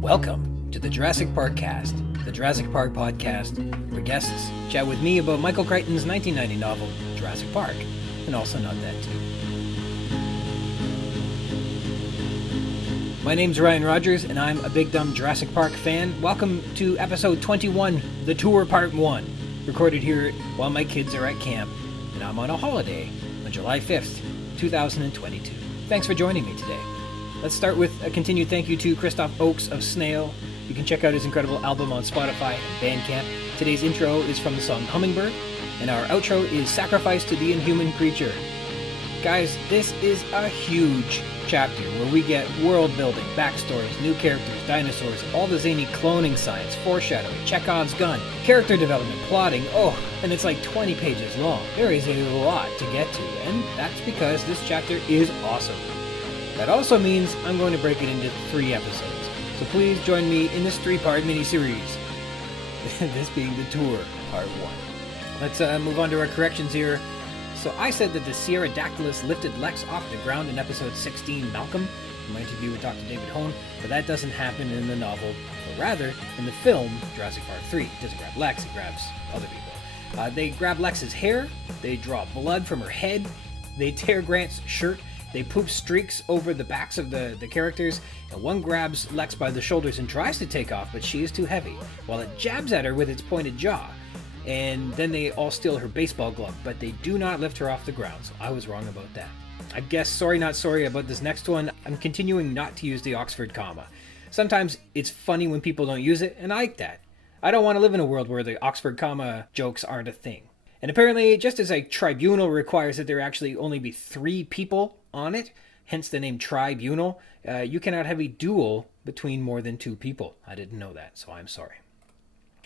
Welcome to the Jurassic Park-Cast, the Jurassic Park podcast, where guests chat with me about Michael Crichton's 1990 novel, Jurassic Park, and also Not That Too. My name's Ryan Rogers, and I'm a big dumb Jurassic Park fan. Welcome to episode 21, The Tour Part 1, recorded here while my kids are at camp, and I'm on a holiday on July 5th, 2022. Thanks for joining me today. Let's start with a continued thank you to Christoph Oakes of Snail. You can check out his incredible album on Spotify and Bandcamp. Today's intro is from the song Hummingbird, and our outro is Sacrifice to the Inhuman Creature. Guys, this is a huge chapter where we get world building, backstories, new characters, dinosaurs, all the zany cloning science, foreshadowing, Chekhov's gun, character development, plotting, and it's like 20 pages long. There is a lot to get to, and that's because this chapter is awesome. That also means I'm going to break it into 3 episodes, so please join me in this 3-part mini-series, this being the tour, part 1. Let's move on to our corrections here. So I said that the Sierradactylus lifted Lex off the ground in episode 16, Malcolm, in my interview with Dr. David Hone, but that doesn't happen in the novel, but rather in the film, Jurassic Park 3. It doesn't grab Lex, it grabs other people. They grab Lex's hair, they draw blood from her head, they tear Grant's shirt, they poop streaks over the backs of the characters, and one grabs Lex by the shoulders and tries to take off, but she is too heavy, while it jabs at her with its pointed jaw. And then they all steal her baseball glove, but they do not lift her off the ground, so I was wrong about that. I guess sorry not sorry about this next one. I'm continuing not to use the Oxford comma. Sometimes it's funny when people don't use it, and I like that. I don't want to live in a world where the Oxford comma jokes aren't a thing. And apparently, just as a tribunal requires that there actually only be 3 people on it, hence the name tribunal, you cannot have a duel between more than 2 people. I didn't know that, so I'm sorry.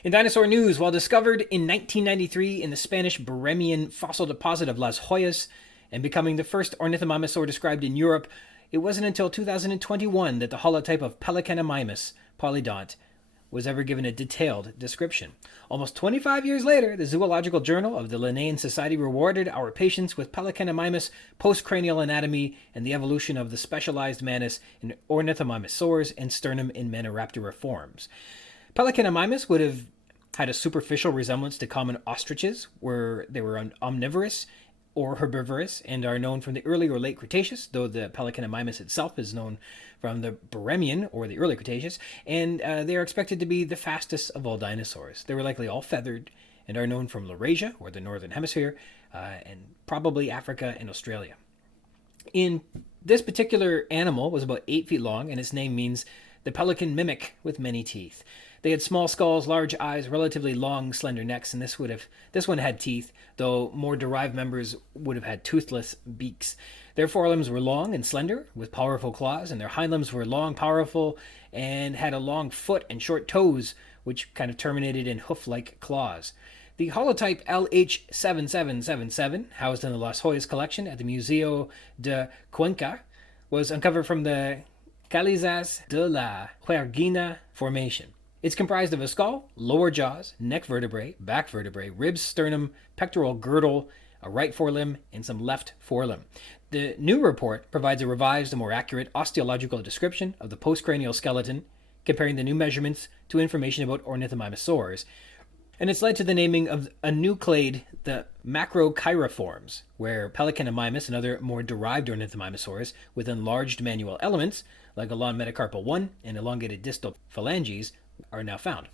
In dinosaur news, while discovered in 1993 in the Spanish Barremian fossil deposit of Las Hoyas and becoming the first ornithomimosaur described in Europe, it wasn't until 2021 that the holotype of Pelecanamymus polydont was ever given a detailed description. Almost 25 years later, the Zoological Journal of the Linnaean Society rewarded our patients with Pelecanamymus postcranial anatomy and the evolution of the specialized manus in ornithomimosaurs and sternum in Maniraptora forms. Pelecanamymus would have had a superficial resemblance to common ostriches, where they were omnivorous or herbivorous and are known from the early or late Cretaceous, though the Pelecanamymus itself is known from the Barremian or the early Cretaceous, and they are expected to be the fastest of all dinosaurs. They were likely all feathered and are known from Laurasia, or the northern hemisphere, and probably Africa and Australia. In this particular animal was about 8 feet long, and its name means the pelican mimic with many teeth. They had small skulls, large eyes, relatively long, slender necks, and this one had teeth, though more derived members would have had toothless beaks. Their forelimbs were long and slender, with powerful claws, and their hind limbs were long, powerful, and had a long foot and short toes, which kind of terminated in hoof-like claws. The holotype LH7777, housed in the Las Hoyas collection at the Museo de Cuenca, was uncovered from the Calizas de la Huerguina Formation. It's comprised of a skull, lower jaws, neck vertebrae, back vertebrae, ribs, sternum, pectoral girdle, a right forelimb, and some left forelimb. The new report provides a revised and more accurate osteological description of the postcranial skeleton, comparing the new measurements to information about ornithomimosaurs, and it's led to the naming of a new clade, the macrochiriforms, where Pelecanamymus and other more derived ornithomimosaurs with enlarged manual elements, like Elan metacarpal 1 and elongated distal phalanges, are now found.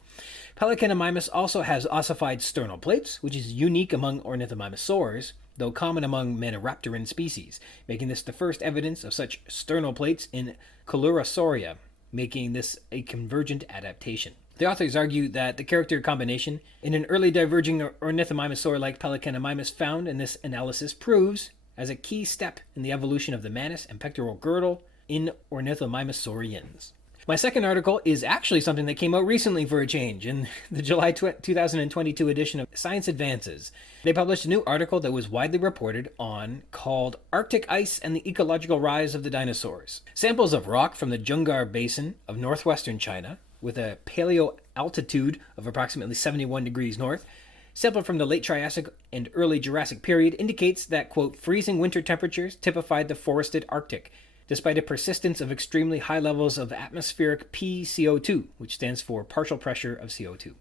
Pelecanamymus also has ossified sternal plates, which is unique among ornithomimosaurs, though common among Maniraptoran species, making this the first evidence of such sternal plates in Coelurosauria, making this a convergent adaptation. The authors argue that the character combination in an early diverging ornithomimosaur like Pelecanamymus found in this analysis proves as a key step in the evolution of the manus and pectoral girdle in ornithomimosaurians. My second article is actually something that came out recently for a change in the July 2022 edition of Science Advances. They published a new article that was widely reported on called Arctic Ice and the Ecological Rise of the Dinosaurs. Samples of rock from the Jungar Basin of northwestern China, with a paleo altitude of approximately 71 degrees north, sampled from the late Triassic and early Jurassic period, indicates that, quote, freezing winter temperatures typified the forested Arctic, despite a persistence of extremely high levels of atmospheric PCO2, which stands for partial pressure of CO2.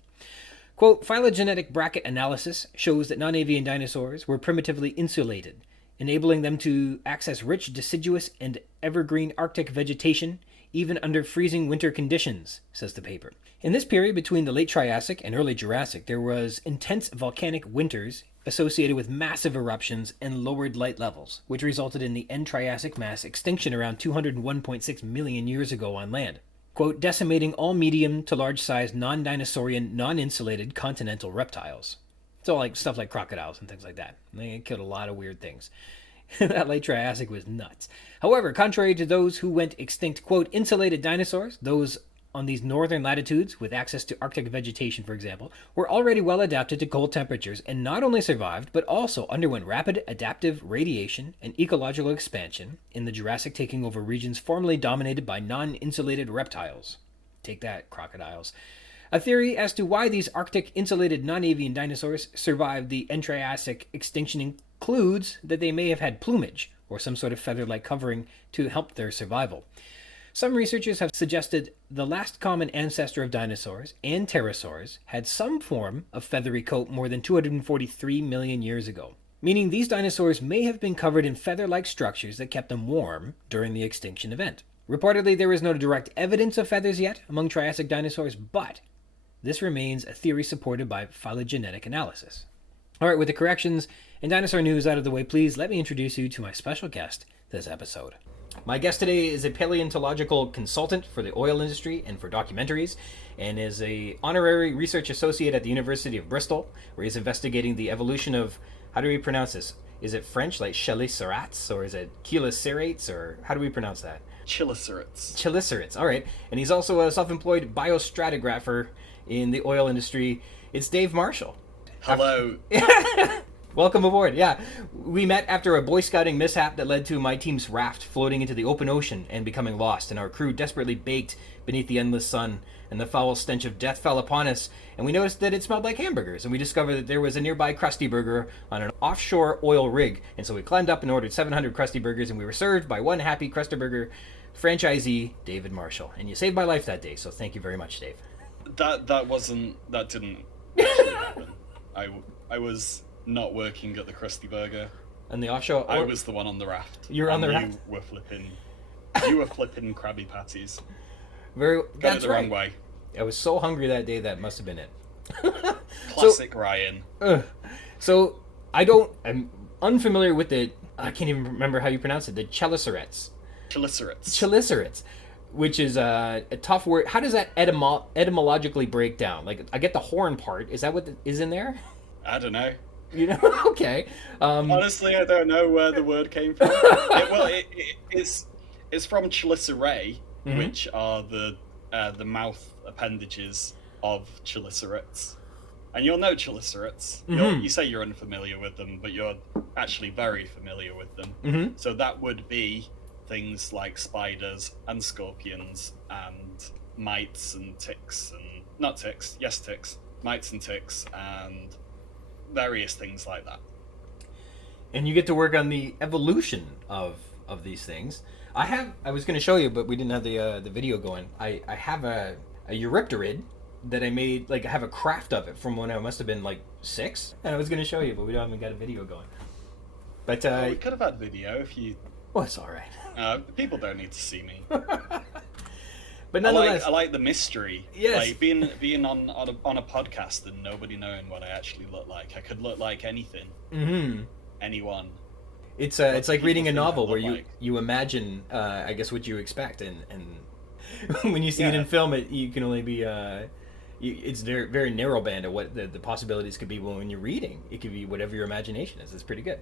Quote, phylogenetic bracket analysis shows that non-avian dinosaurs were primitively insulated, enabling them to access rich deciduous and evergreen Arctic vegetation even under freezing winter conditions, says the paper. In this period between the late Triassic and early Jurassic, there was intense volcanic winters associated with massive eruptions and lowered light levels, which resulted in the end Triassic mass extinction around 201.6 million years ago on land. Quote, decimating all medium to large-sized non-dinosaurian, non-insulated continental reptiles. So like stuff like crocodiles and things like that. They killed a lot of weird things. That late Triassic was nuts. However, contrary to those who went extinct, quote, insulated dinosaurs, those on these northern latitudes with access to Arctic vegetation, for example, were already well adapted to cold temperatures and not only survived, but also underwent rapid adaptive radiation and ecological expansion in the Jurassic, taking over regions formerly dominated by non-insulated reptiles. Take that, crocodiles. A theory as to why these Arctic insulated non-avian dinosaurs survived the end-Triassic extinction includes that they may have had plumage or some sort of feather-like covering to help their survival. Some researchers have suggested the last common ancestor of dinosaurs and pterosaurs had some form of feathery coat more than 243 million years ago, meaning these dinosaurs may have been covered in feather-like structures that kept them warm during the extinction event. Reportedly, there is no direct evidence of feathers yet among Triassic dinosaurs, but this remains a theory supported by phylogenetic analysis. All right, with the corrections and dinosaur news out of the way, please let me introduce you to my special guest this episode. My guest today is a paleontological consultant for the oil industry and for documentaries, and is a honorary research associate at the University of Bristol, where he's investigating the evolution of, how do we pronounce this? Is it French, like chelicerates, or is it chelicerates, or how do we pronounce that? Chelicerates. Chelicerates, all right. And he's also a self-employed biostratigrapher in the oil industry. It's Dave Marshall. Hello. Welcome aboard. Yeah, we met after a Boy Scouting mishap that led to my team's raft floating into the open ocean and becoming lost, and our crew desperately baked beneath the endless sun, and the foul stench of death fell upon us, and we noticed that it smelled like hamburgers, and we discovered that there was a nearby Krusty Burger on an offshore oil rig, and so we climbed up and ordered 700 Krusty Burgers, and we were served by one happy Krusty Burger franchisee, David Marshall. And you saved my life that day, so thank you very much, Dave. That didn't actually happen. I was not working at the Krusty Burger. And the offshore... I was the one on the raft. You were on the raft? You were flipping Krabby Patties. Got it the wrong way. I was so hungry that day, that must have been it. Classic Ryan. So, I'm unfamiliar with I can't even remember how you pronounce it, the chelicerates. Chelicerates, which is a tough word. How does that etymologically break down? Like, I get the horn part. Is that what is in there? I don't know. You know, okay. Honestly, I don't know where the word came from. It's from chelicerae, mm-hmm. which are the mouth appendages of chelicerates. And you'll know chelicerates. Mm-hmm. You say you're unfamiliar with them, but you're actually very familiar with them. Mm-hmm. So that would be things like spiders and scorpions and mites and ticks and... Not ticks, yes ticks. Mites and ticks and various things like that. And you get to work on the evolution of these things. I was going to show you, but we didn't have the video going. I have a eurypterid that I made, like I have a craft of it from when I must have been like 6, and I was going to show you, but we haven't got a video going. But we could have had video if you... Well, it's all right. People don't need to see me. But nonetheless, I like the mystery. Yes. Like being on a podcast and nobody knowing what I actually look like. I could look like anything. Mm-hmm. Anyone. It's like reading a novel where you imagine, I guess, what you expect, and when you see it in film, you can only be it's very, very narrow band of what the possibilities could be. When you're reading, it could be whatever your imagination is. It's pretty good.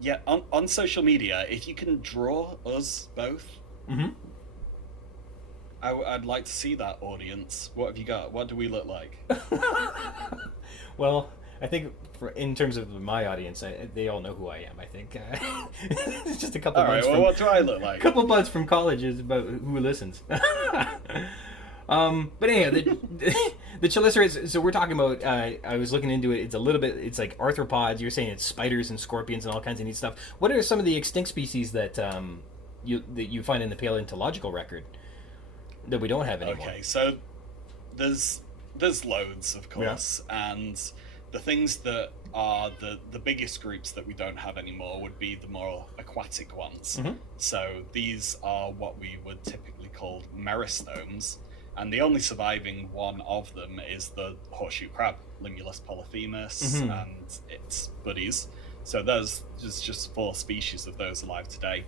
Yeah, on social media, if you can draw us both, mm-hmm. I'd like to see that, audience. What have you got? What do we look like? Well, I think in terms of my audience, they all know who I am, I think. It's just a couple buds from... what do I look like? A couple buds from college is about who listens. But anyhow, the chelicerates, so we're talking about, I was looking into it, it's like arthropods, you're saying it's spiders and scorpions and all kinds of neat stuff. What are some of the extinct species that you find in the paleontological record that we don't have anymore. Okay, so there's loads, of course, and the things that are the biggest groups that we don't have anymore would be the more aquatic ones. So these are what we would typically call merostomes, and the only surviving one of them is the horseshoe crab, Limulus polyphemus, and its buddies. So there's just 4 species of those alive today.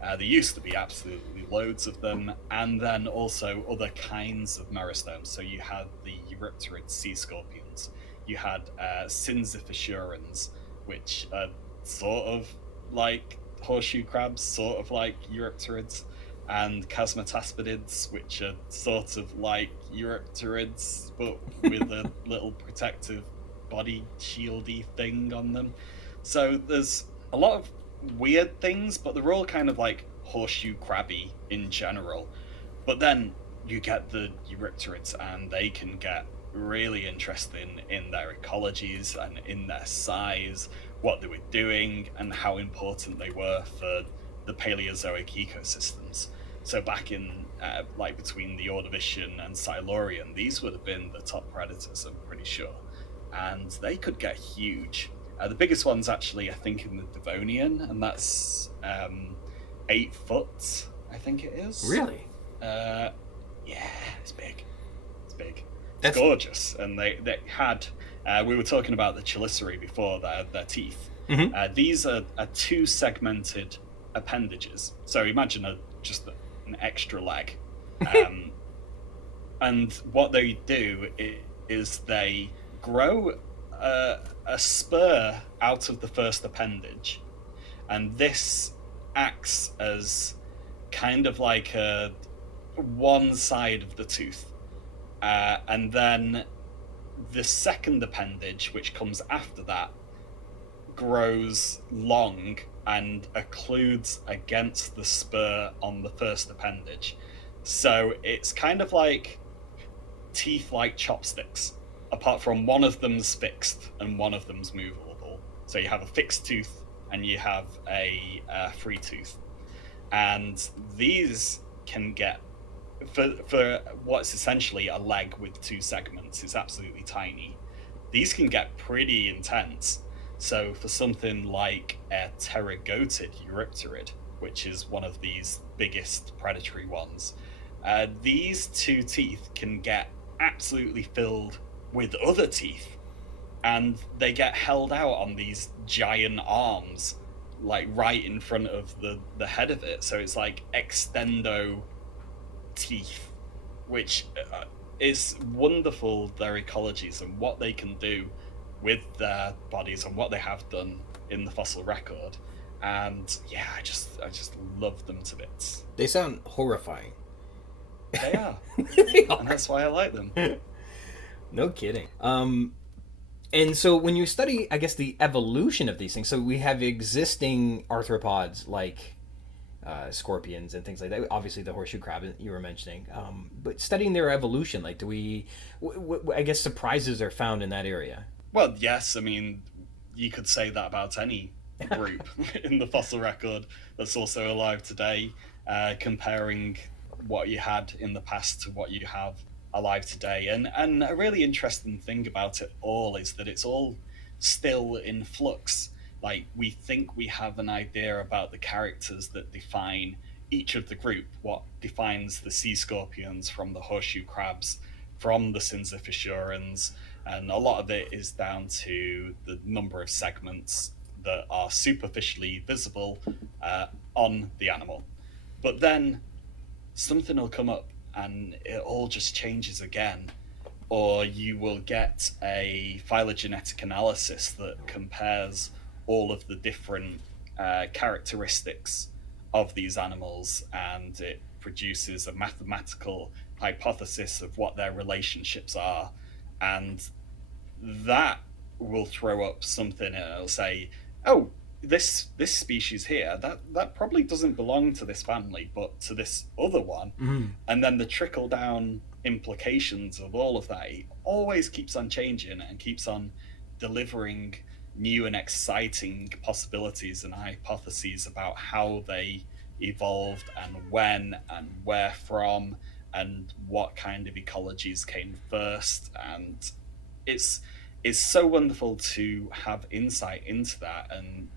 There used to be absolutely loads of them, and then also other kinds of merostomes. So you had the eurypterid sea scorpions, you had Xiphosurans, which are sort of like horseshoe crabs, sort of like eurypterids, and Chasmataspidids, which are sort of like eurypterids, but with a little protective body shieldy thing on them. So there's a lot of weird things, but they're all kind of like horseshoe crabby in general. But then you get the eurypterids, and they can get really interesting in their ecologies and in their size, what they were doing, and how important they were for the Paleozoic ecosystems. So back in like between the Ordovician and Silurian, these would have been the top predators, I'm pretty sure, and they could get huge. The biggest one's actually, I think, in the Devonian, and that's 8 foot, I think it is. Really? Yeah, it's big. It's big. It's gorgeous. And they had, we were talking about the chelicerates before, their teeth. These are 2 segmented appendages. So imagine just an extra leg. And what they do is they grow a spur out of the first appendage, and this acts as kind of like one side of the tooth, and then the second appendage, which comes after that, grows long and occludes against the spur on the first appendage. So it's kind of like teeth like chopsticks, apart from one of them's fixed and one of them's movable. So you have a fixed tooth and you have a free tooth. And these can get, for what's essentially a leg with 2 segments, it's absolutely tiny. These can get pretty intense. So for something like a pterygotid eurypterid, which is one of these biggest predatory ones, these 2 teeth can get absolutely filled with other teeth, and they get held out on these giant arms, like right in front of the head of it. So it's like extendo teeth, which is wonderful, their ecologies and what they can do with their bodies and what they have done in the fossil record. And yeah, I just love them to bits. They sound horrifying. They are. They are. And that's why I like them. No kidding. And so when you study, I guess, the evolution of these things, so we have existing arthropods like scorpions and things like that. Obviously, the horseshoe crab you were mentioning. But studying their evolution, like, I guess surprises are found in that area. Well, yes. I mean, you could say that about any group in the fossil record that's also alive today, comparing what you had in the past to what you have alive today. And a really interesting thing about it all is that it's all still in flux. Like, we think we have an idea about the characters that define each of the group, what defines the sea scorpions from the horseshoe crabs, from the Xiphosurans, and a lot of it is down to the number of segments that are superficially visible on the animal. But then something will come up and it all just changes again, or you will get a phylogenetic analysis that compares all of the different characteristics of these animals, and it produces a mathematical hypothesis of what their relationships are, and that will throw up something, and it'll say, oh, this species here, that probably doesn't belong to this family, but to this other one. Mm-hmm. And then the trickle down implications of all of that, it always keeps on changing and keeps on delivering new and exciting possibilities and hypotheses about how they evolved and when and where from and what kind of ecologies came first. And it's so wonderful to have insight into that and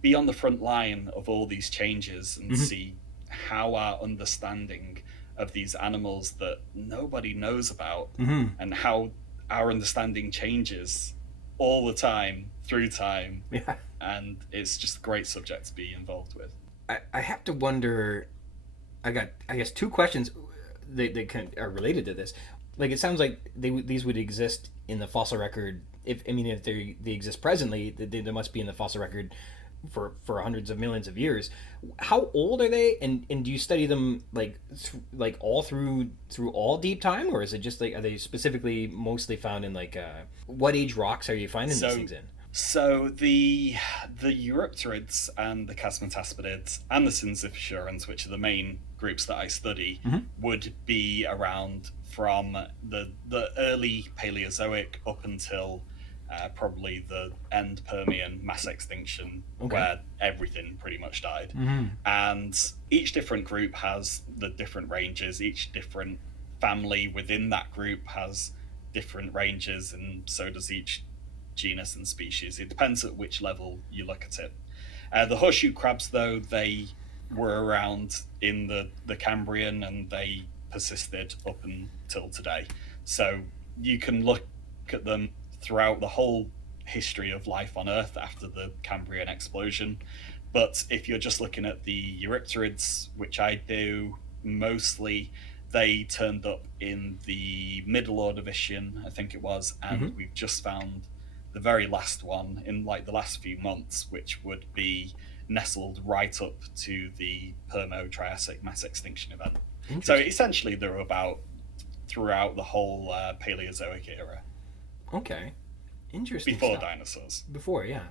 be on the front line of all these changes and see how our understanding of these animals that nobody knows about and how our understanding changes all the time through time. Yeah. And it's just a great subject to be involved with. I have to wonder, I guess two questions that are related to this. Like, it sounds like these would exist in the fossil record. If they exist presently, they must be in the fossil record for hundreds of millions of years. How old are they, and do you study them like all through all deep time, or is it just like, are they specifically mostly found in what age rocks are you finding these things in? So the eurypterids and the Chasmataspidids and the Xiphosurans, which are the main groups that I study, would be around from the early Paleozoic up until probably the end Permian mass extinction, where everything pretty much died. And each different group has the different ranges. Each different family within that group has different ranges, and so does each genus and species. It depends at which level you look at it. The horseshoe crabs, though, they were around in the Cambrian, and they persisted up until today. So you can look at them throughout the whole history of life on Earth after the Cambrian explosion. But if you're just looking at the eurypterids, which I do mostly, they turned up in the middle Ordovician, I think it was, and we've just found the very last one in the last few months, which would be nestled right up to the Permo-Triassic mass extinction event. So essentially they're about throughout the whole Paleozoic era. Okay, interesting. Before stuff. Dinosaurs. Before, yeah.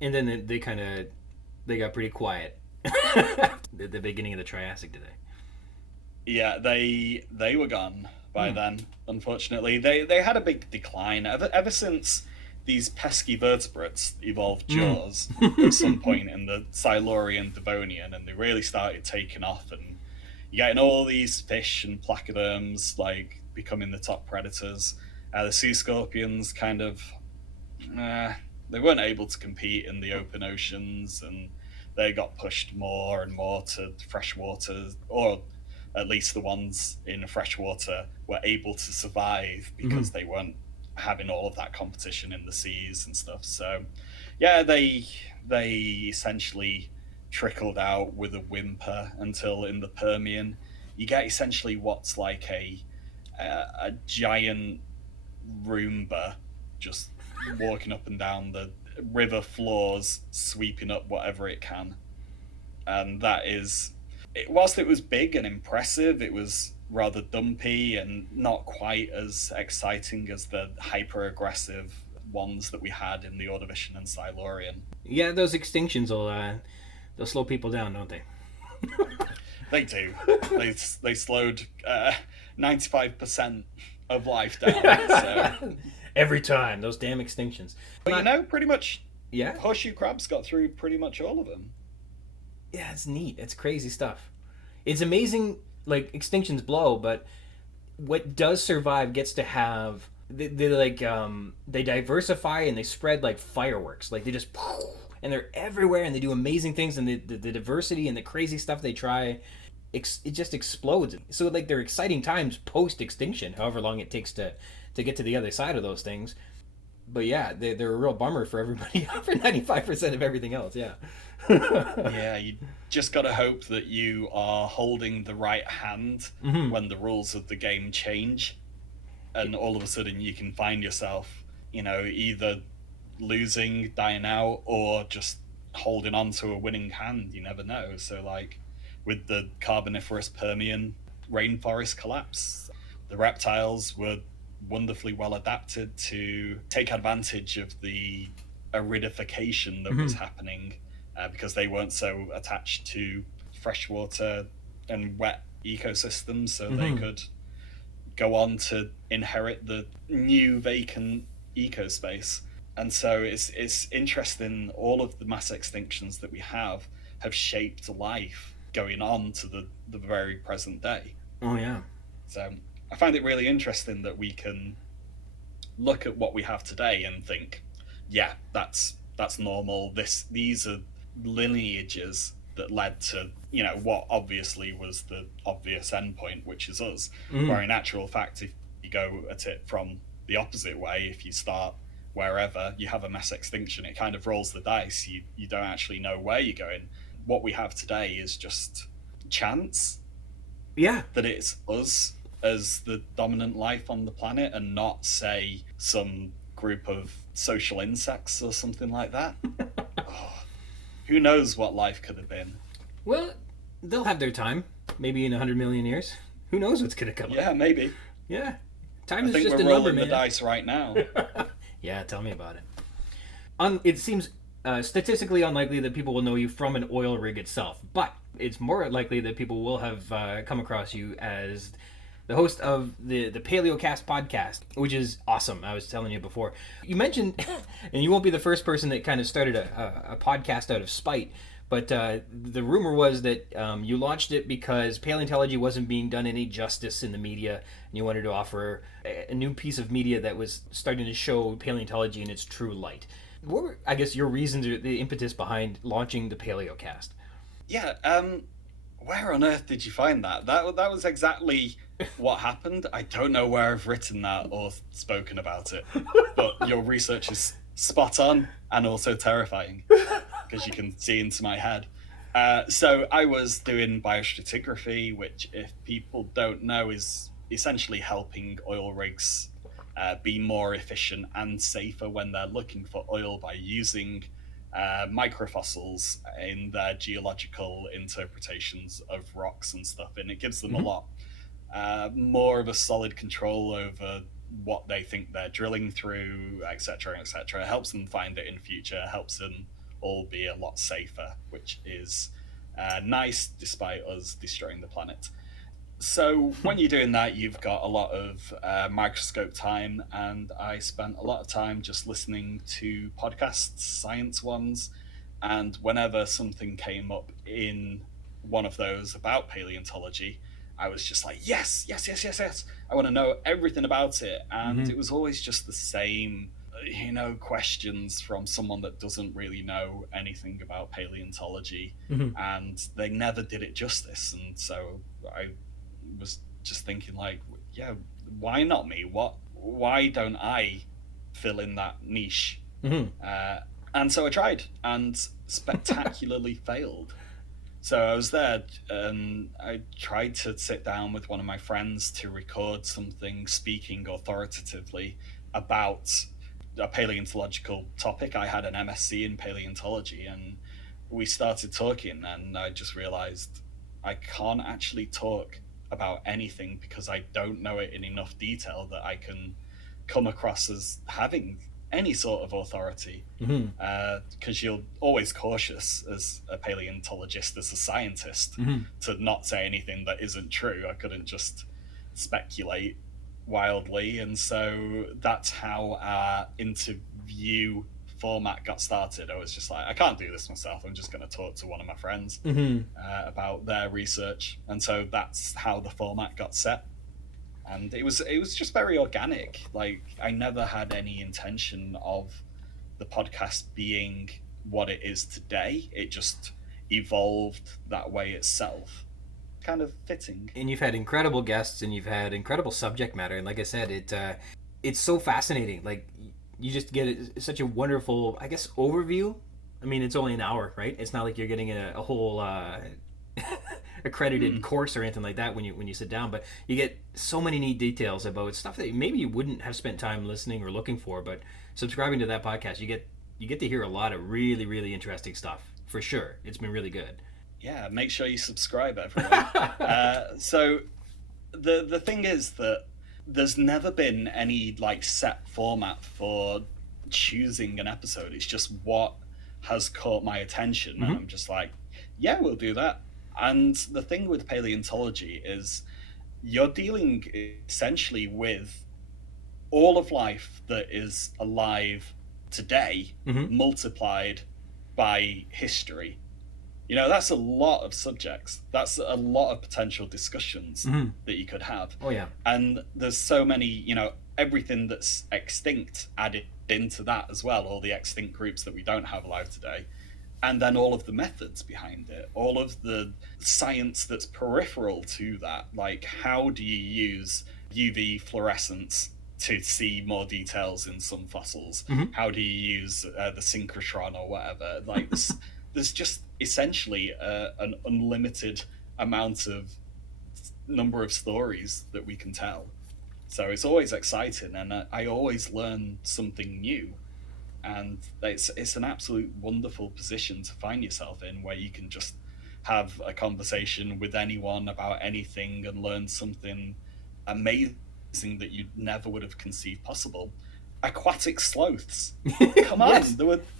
And then they got pretty quiet at the beginning of the Triassic, did they? Yeah, they were gone by then, unfortunately. They had a big decline ever since these pesky vertebrates evolved jaws at some point in the Silurian and Devonian, and they really started taking off, and you're getting all these fish and placoderms becoming the top predators. The sea scorpions kind of they weren't able to compete in the open oceans, and they got pushed more and more to freshwater, or at least the ones in freshwater were able to survive because they weren't having all of that competition in the seas and stuff. So yeah, they essentially trickled out with a whimper until in the Permian you get essentially what's like a giant Roomba just walking up and down the river floors, sweeping up whatever it can. And that is, whilst it was big and impressive, it was rather dumpy and not quite as exciting as the hyper-aggressive ones that we had in the Ordovician and Silurian. Yeah, those extinctions they'll slow people down, don't they? They do. They slowed 95% of life down. So. Every time, those damn extinctions. But pretty much, yeah, horseshoe crabs got through pretty much all of them. Yeah, it's neat. It's crazy stuff. It's amazing. Extinctions blow, but what does survive gets to have they diversify and they spread like fireworks. They just and they're everywhere and they do amazing things, and the diversity and the crazy stuff they try, it just explodes. So they're exciting times post extinction, however long it takes to get to the other side of those things. But yeah, they're a real bummer for everybody for 95% of everything else. Yeah. Yeah, you just got to hope that you are holding the right hand when the rules of the game change, and all of a sudden you can find yourself, either losing, dying out, or just holding on to a winning hand. You never know. So with the Carboniferous Permian rainforest collapse, the reptiles were wonderfully well adapted to take advantage of the aridification that was happening, because they weren't so attached to freshwater and wet ecosystems, so they could go on to inherit the new vacant ecospace. And so it's interesting, all of the mass extinctions that we have shaped life going on to the very present day. Oh yeah. So I find it really interesting that we can look at what we have today and think, yeah, that's normal. These are lineages that led to, what obviously was the obvious endpoint, which is us. Where in actual fact, if you go at it from the opposite way, if you start wherever, you have a mass extinction. It kind of rolls the dice. You don't actually know where you're going. What we have today is just chance. Yeah. That it's us as the dominant life on the planet and not, say, some group of social insects or something like that. Who knows what life could have been? Well, they'll have their time. Maybe in 100 million years. Who knows what's going to come up? Yeah, maybe. Yeah. Time is I think just we're a number, rolling man. the dice right now. Yeah, tell me about it. It seems statistically unlikely that people will know you from an oil rig itself, but it's more likely that people will have come across you as the host of the Palaeocast podcast, which is awesome. I was telling you before. You mentioned, and you won't be the first person that kind of started a podcast out of spite, but the rumor was that you launched it because paleontology wasn't being done any justice in the media, and you wanted to offer a new piece of media that was starting to show paleontology in its true light. What were, I guess, your reasons or the impetus behind launching the Palaeocast? Yeah, where on earth did you find that? That was exactly what happened. I don't know where I've written that or spoken about it, but your research is spot on and also terrifying because you can see into my head. So I was doing biostratigraphy, which, if people don't know, is essentially helping oil rigs be more efficient and safer when they're looking for oil by using microfossils in their geological interpretations of rocks and stuff, and it gives them a lot more of a solid control over what they think they're drilling through, etc., etc. It helps them find it in future, helps them all be a lot safer, which is nice despite us destroying the planet. So when you're doing that, you've got a lot of microscope time, and I spent a lot of time just listening to podcasts, science ones, and whenever something came up in one of those about paleontology, I was just like, yes. I want to know everything about it. And it was always just the same, questions from someone that doesn't really know anything about paleontology. And they never did it justice. And so I was just thinking, like, yeah, why not me? Why don't I fill in that niche? And so I tried and spectacularly failed. So I was there, and I tried to sit down with one of my friends to record something speaking authoritatively about a paleontological topic. I had an MSc in paleontology, and we started talking, and I just realized I can't actually talk about anything because I don't know it in enough detail that I can come across as having any sort of authority, because you're always cautious as a paleontologist, as a scientist, to not say anything that isn't true. I couldn't just speculate wildly, and so that's how our interview format got started. I was just like, I can't do this myself, I'm just going to talk to one of my friends about their research, and so that's how the format got set. And it was just very organic. Like, I never had any intention of the podcast being what it is today. It just evolved that way itself. Kind of fitting. And you've had incredible guests, and you've had incredible subject matter. And like I said, it's so fascinating. Like, you just get such a wonderful, I guess, overview. I mean, it's only an hour, right? It's not like you're getting a whole accredited course or anything like that when you sit down, but you get so many neat details about stuff that maybe you wouldn't have spent time listening or looking for. But subscribing to that podcast, you get to hear a lot of really, really interesting stuff, for sure. It's been really good. Yeah, make sure you subscribe, everyone. So the thing is that there's never been any like set format for choosing an episode. It's just what has caught my attention, and I'm just like, yeah, we'll do that. And the thing with paleontology is you're dealing essentially with all of life that is alive today multiplied by history. That's a lot of subjects. That's a lot of potential discussions that you could have. Oh, yeah. And there's so many, everything that's extinct added into that as well, all the extinct groups that we don't have alive today. And then all of the methods behind it, all of the science that's peripheral to that. Like, how do you use UV fluorescence to see more details in some fossils? How do you use the synchrotron or whatever? Like, there's just essentially an unlimited amount of number of stories that we can tell. So it's always exciting, and I always learn something new. And it's an absolute wonderful position to find yourself in, where you can just have a conversation with anyone about anything and learn something amazing that you never would have conceived possible. Aquatic sloths. Come on. Yes.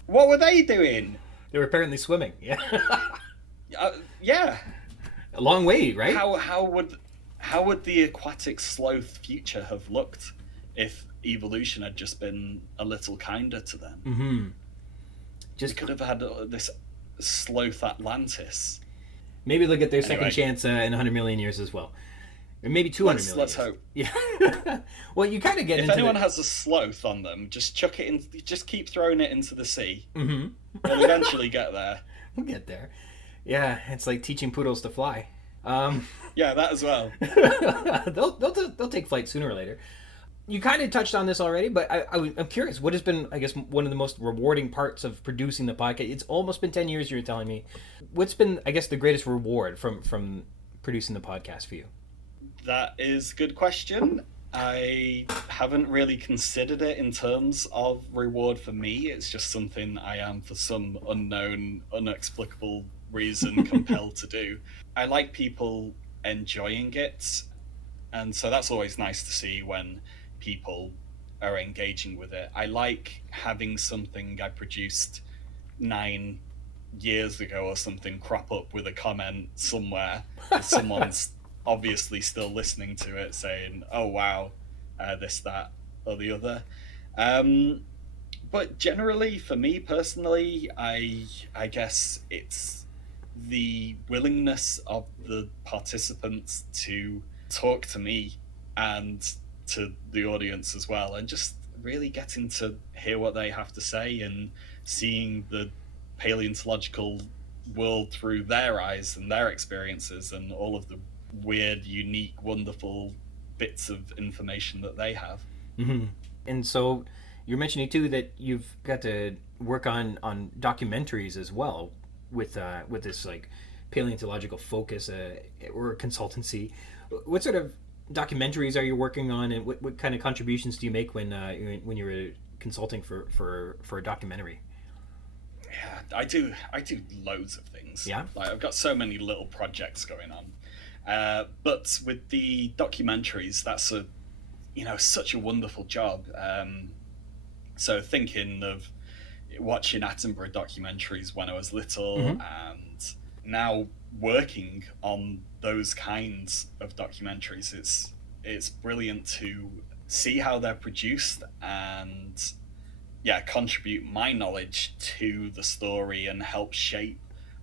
What were they doing? They were apparently swimming. Yeah. Yeah. A long way, right? How would the aquatic sloth future have looked if evolution had just been a little kinder to them? We could have had this sloth Atlantis. Maybe they'll get their second chance in 100 million years as well. Or maybe 200 million. Let's hope. Yeah. Well, you kind of get if into anyone has a sloth on them, just chuck it in. Just keep throwing it into the sea. We'll eventually get there. We'll get there. Yeah, it's like teaching poodles to fly. Yeah, that as well. they'll take flight sooner or later. You kind of touched on this already, but I'm curious. What has been, I guess, one of the most rewarding parts of producing the podcast? It's almost been 10 years, you were telling me. What's been, I guess, the greatest reward from producing the podcast for you? That is a good question. I haven't really considered it in terms of reward for me. It's just something I am, for some unknown, inexplicable reason, compelled to do. I like people enjoying it, and so that's always nice to see when people are engaging with it. I like having something I produced 9 years ago or something crop up with a comment somewhere, and someone's obviously still listening to it saying, oh wow, this, that, or the other. But generally, for me personally, I guess it's the willingness of the participants to talk to me and to the audience as well, and just really getting to hear what they have to say and seeing the paleontological world through their eyes and their experiences and all of the weird, unique, wonderful bits of information that they have. And so you're mentioning too that you've got to work on documentaries as well with this like paleontological focus or consultancy. What sort of documentaries are you working on, and what kind of contributions do you make when you're consulting for a documentary? Yeah, I do loads of things. Yeah, like I've got so many little projects going on, but with the documentaries, that's such a wonderful job. So thinking of watching Attenborough documentaries when I was little, and now working on those kinds of documentaries, it's brilliant to see how they're produced and contribute my knowledge to the story and help shape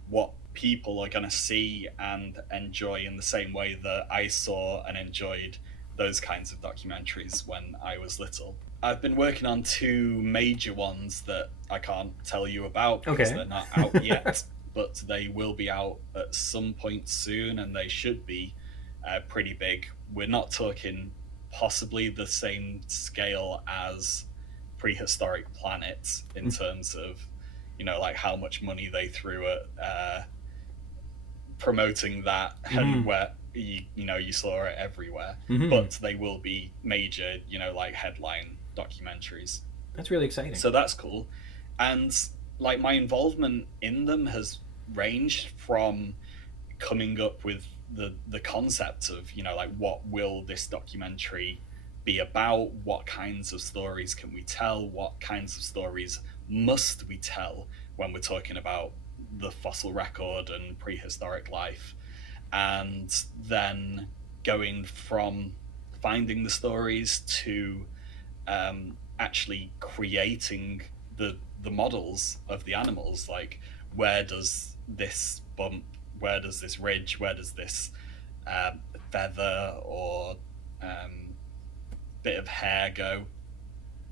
what people are going to see and enjoy in the same way that I saw and enjoyed those kinds of documentaries when I was little. I've been working on 2 major ones that I can't tell you about because they're not out yet, but they will be out at some point soon, and they should be pretty big. We're not talking possibly the same scale as Prehistoric Planet in terms of, like how much money they threw at promoting that, and where you saw it everywhere. But they will be major, like headline documentaries. That's really exciting. So that's cool. And like my involvement in them has ranged from coming up with the concept of, like what will this documentary be about, what kinds of stories can we tell, what kinds of stories must we tell when we're talking about the fossil record and prehistoric life, and then going from finding the stories to actually creating the models of the animals. Like, where does this bump, where does this ridge, where does this feather or bit of hair go,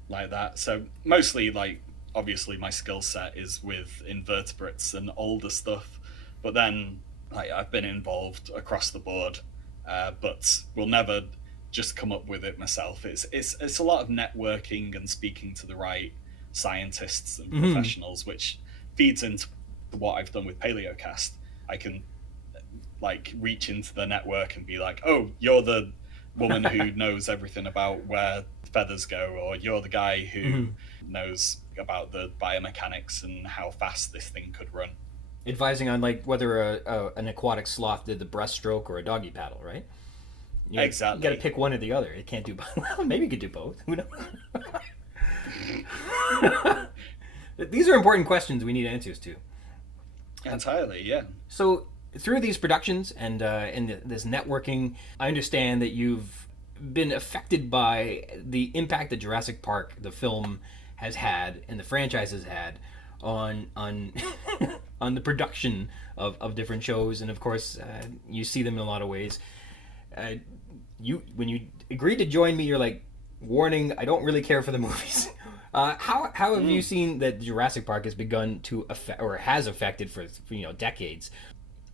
like that. So mostly, like, obviously my skill set is with invertebrates and older stuff, but then like I've been involved across the board, but will never just come up with it myself. It's a lot of networking and speaking to the right scientists and professionals, which feeds into what I've done with Palaeocast. I can like reach into the network and be like, oh, you're the woman who knows everything about where feathers go, or you're the guy who knows about the biomechanics and how fast this thing could run. Advising on like whether an aquatic sloth did the breaststroke or a doggy paddle, right? Exactly. You got to pick one or the other. It can't do both. Well, maybe you could do both. Who knows? These are important questions we need answers to. Entirely, yeah. So through these productions and this networking, I understand that you've been affected by the impact that Jurassic Park, the film, has had and the franchise has had on on the production of different shows, and of course you see them in a lot of ways. When you agreed to join me, you're like, warning, I don't really care for the movies. How have you seen that Jurassic Park has begun to affect, or has affected for decades,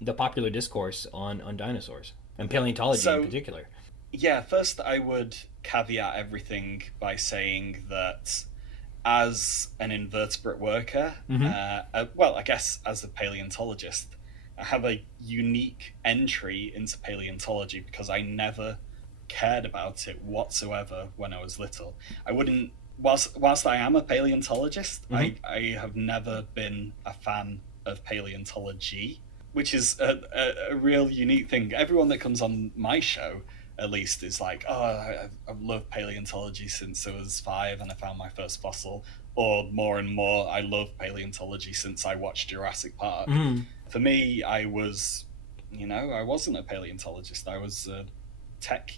the popular discourse on dinosaurs and paleontology in particular? Yeah, first I would caveat everything by saying that as an invertebrate worker, well, I guess as a paleontologist, I have a unique entry into paleontology because I never cared about it whatsoever when I was little. I wouldn't, whilst I am a paleontologist, I have never been a fan of paleontology, which is a real unique thing. Everyone that comes on my show, at least, is like, oh, I've loved paleontology since I was 5 and I found my first fossil, or more and more, I love paleontology since I watched Jurassic Park. For me, I was, I wasn't a paleontologist. I was a tech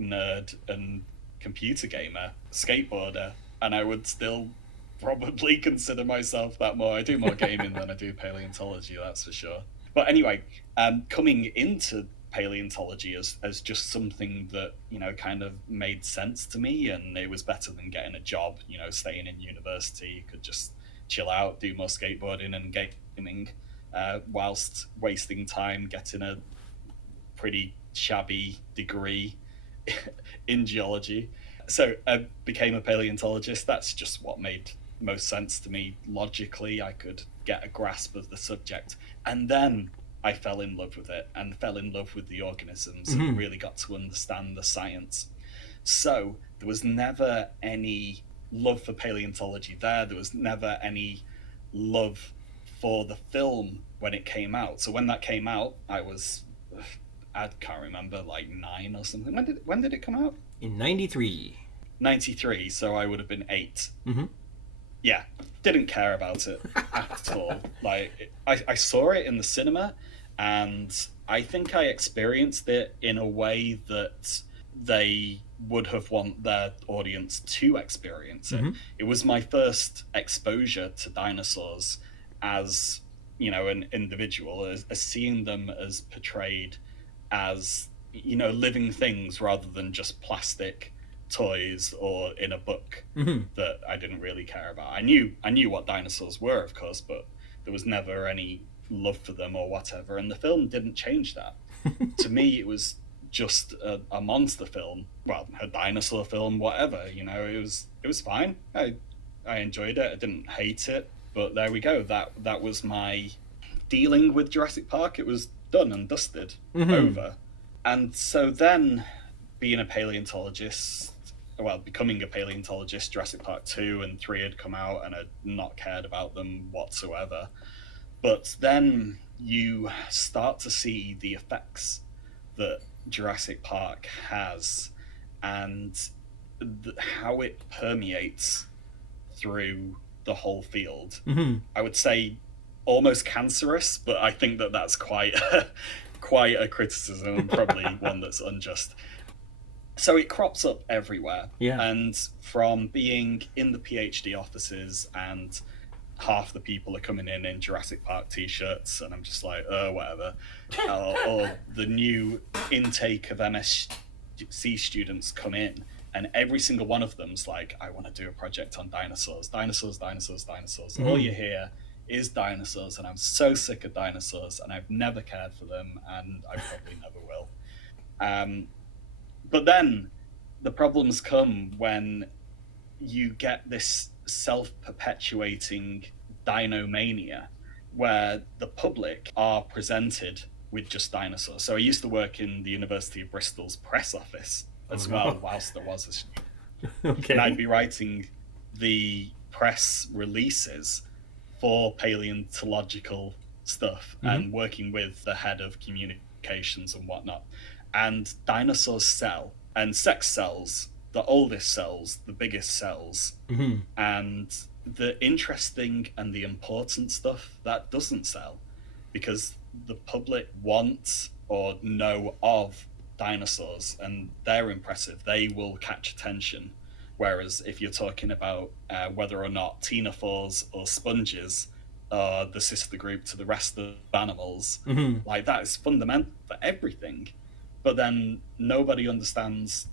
nerd and computer gamer, skateboarder, and I would still probably consider myself that more. I do more gaming than I do paleontology, that's for sure. But anyway, coming into paleontology as just something that kind of made sense to me, and it was better than getting a job, staying in university. You could just chill out, do more skateboarding and gaming, whilst wasting time getting a pretty shabby degree in geology. So I became a paleontologist. That's just what made most sense to me logically. I could get a grasp of the subject, and then I fell in love with it and fell in love with the organisms and really got to understand the science. So there was never any love for paleontology there. There was never any love for the film when it came out. So when that came out, I can't remember, like 9 or something. When did it come out? In 93. 93, so I would have been 8. Yeah, didn't care about it at all. Like, I saw it in the cinema, and I think I experienced it in a way that they would have want their audience to experience it. It was my first exposure to dinosaurs as, an individual, as seeing them as portrayed as, living things rather than just plastic toys or in a book that I didn't really care about. I knew what dinosaurs were, of course, but there was never any love for them or whatever, and the film didn't change that. To me, it was just a monster film, well, a dinosaur film, whatever. It was fine. I enjoyed it. I didn't hate it, but there we go. That was my dealing with Jurassic Park. It was done and dusted, over. And so then, being a paleontologist, becoming a paleontologist, Jurassic Park 2 and 3 had come out, and I'd not cared about them whatsoever. But then you start to see the effects that Jurassic Park has, and how it permeates through the whole field. I would say almost cancerous, but I think that's quite a criticism, and probably one that's unjust. So it crops up everywhere. And from being in the PhD offices and half the people are coming in Jurassic Park t-shirts, and I'm just like, whatever. Or the new intake of MSc students come in, and every single one of them's like, I want to do a project on dinosaurs. Mm-hmm. All you hear is dinosaurs, and I'm so sick of dinosaurs, and I've never cared for them, and I probably never will. But then the problems come when you get this self-perpetuating dinomania, where the public are presented with just dinosaurs. So I used to work in the University of Bristol's press office as well, whilst I was a student. Okay. And I'd be writing the press releases for paleontological stuff and working with the head of communications and whatnot. And dinosaurs sell, and sex sells, the oldest cells, the biggest cells, and the interesting and the important stuff that doesn't sell, because the public want or know of dinosaurs and they're impressive. They will catch attention. Whereas if you're talking about whether or not ctenophores or sponges are the sister group to the rest of animals, like that is fundamental for everything. But then nobody understands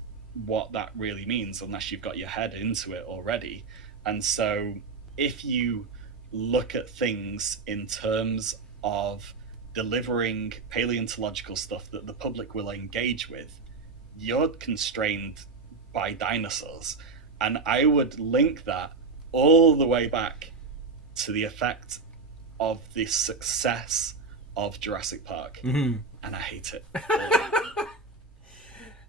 what that really means unless you've got your head into it already. And so if you look at things in terms of delivering paleontological stuff that the public will engage with, you're constrained by dinosaurs. And I would link that all the way back to the effect of the success of Jurassic Park. And I hate it.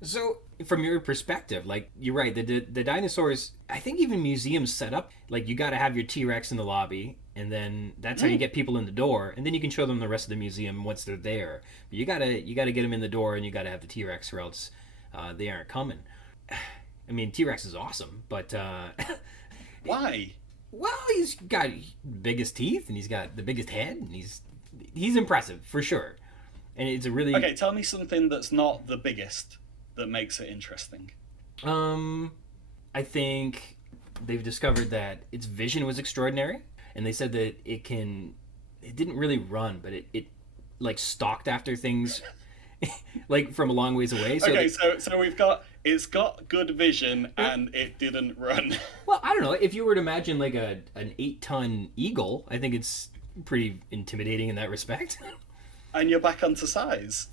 So, from your perspective, like, you're right, the dinosaurs, I think even museums set up, like, you got to have your T-Rex in the lobby, and then that's how you get people in the door, and then you can show them the rest of the museum once they're there. But you gotta get them in the door, and you gotta have the T-Rex, or else they aren't coming. I mean, T-Rex is awesome, but... Why? Well, he's got the biggest teeth, and he's got the biggest head, and he's impressive, for sure. And it's a really... Okay, tell me something that's not the biggest that makes it interesting. I think they've discovered that its vision was extraordinary, and they said that it didn't really run, but it like stalked after things like from a long ways away. So okay, so it's got good vision and it didn't run. Well, I don't know. If you were to imagine like an 8-ton eagle, I think it's pretty intimidating in that respect. And you're back onto size.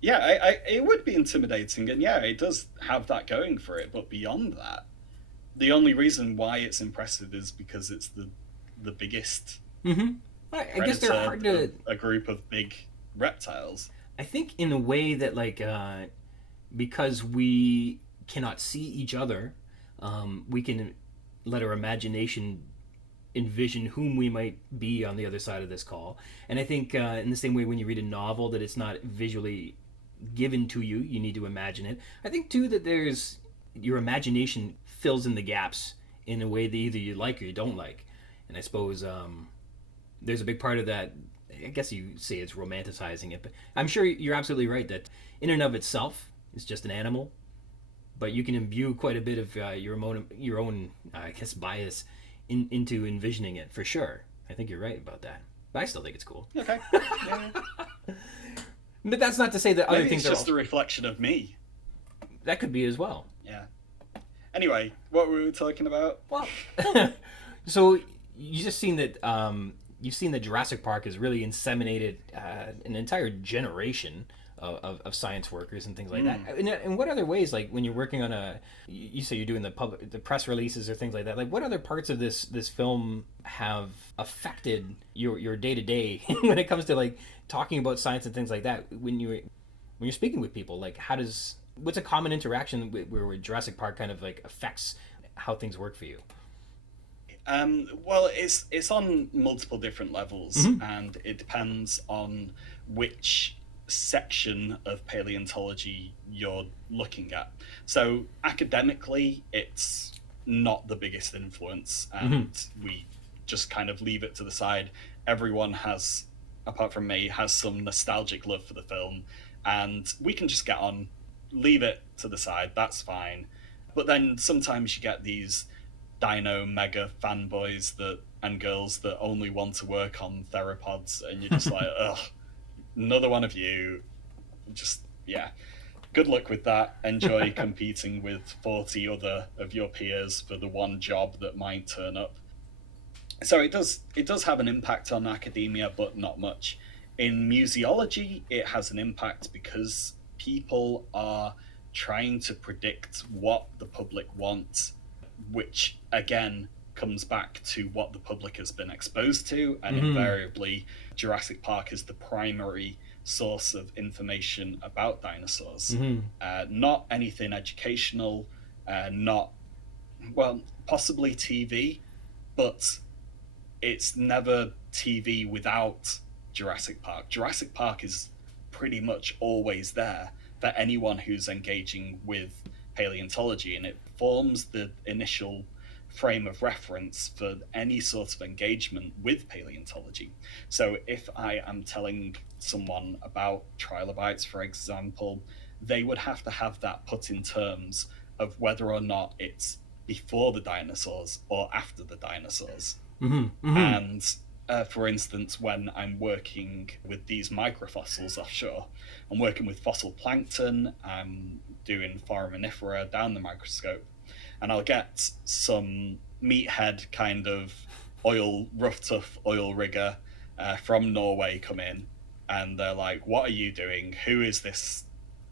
Yeah, it would be intimidating, and yeah, it does have that going for it. But beyond that, the only reason why it's impressive is because it's the biggest. I guess they're hard to a group of big reptiles. I think in a way that like because we cannot see each other, we can let our imagination envision whom we might be on the other side of this call. And I think in the same way when you read a novel that it's not visually given to you, you need to imagine it. I think too that there's your imagination fills in the gaps in a way that either you like or you don't like. And I suppose there's a big part of that. I guess you say it's romanticizing it, but I'm sure you're absolutely right that in and of itself it's just an animal, but you can imbue quite a bit of your own I guess bias into envisioning it, for sure. I think you're right about that, but I still think it's cool. Okay. Yeah. But that's not to say that Maybe other things it's just a reflection of me. That could be as well. Yeah. Anyway, what were we talking about? Well, so you just seen that you've seen that Jurassic Park has really inseminated an entire generation of science workers and things like that. In what other ways, like when you're working on you say you're doing the press releases or things like that, like what other parts of this film have affected your day-to-day when it comes to like talking about science and things like that? When you're speaking with people, like what's a common interaction where Jurassic Park kind of like affects how things work for you? Well, it's on multiple different levels, and it depends on which section of paleontology you're looking at. So academically, it's not the biggest influence, and we just kind of leave it to the side. Everyone has, apart from me, has some nostalgic love for the film, and we can just get on, leave it to the side, that's fine. But then sometimes you get these dino mega fanboys that and girls that only want to work on theropods, and you're just like, ugh, another one of you. Just, yeah. Good luck with that. Enjoy competing with 40 other of your peers for the one job that might turn up. So it does have an impact on academia, but not much. In museology, it has an impact because people are trying to predict what the public wants, which again comes back to what the public has been exposed to, and invariably Jurassic Park is the primary source of information about dinosaurs. Not anything educational, not, well, possibly TV, but it's never TV without Jurassic Park. Jurassic Park is pretty much always there for anyone who's engaging with paleontology, and it forms the initial frame of reference for any sort of engagement with paleontology. So if I am telling someone about trilobites, for example, they would have to have that put in terms of whether or not it's before the dinosaurs or after the dinosaurs. And for instance, when I'm working with these microfossils offshore, I'm working with fossil plankton, I'm doing foraminifera down the microscope, and I'll get some meathead kind of rough tough oil rigger from Norway come in, and they're like, what are you doing? Who is this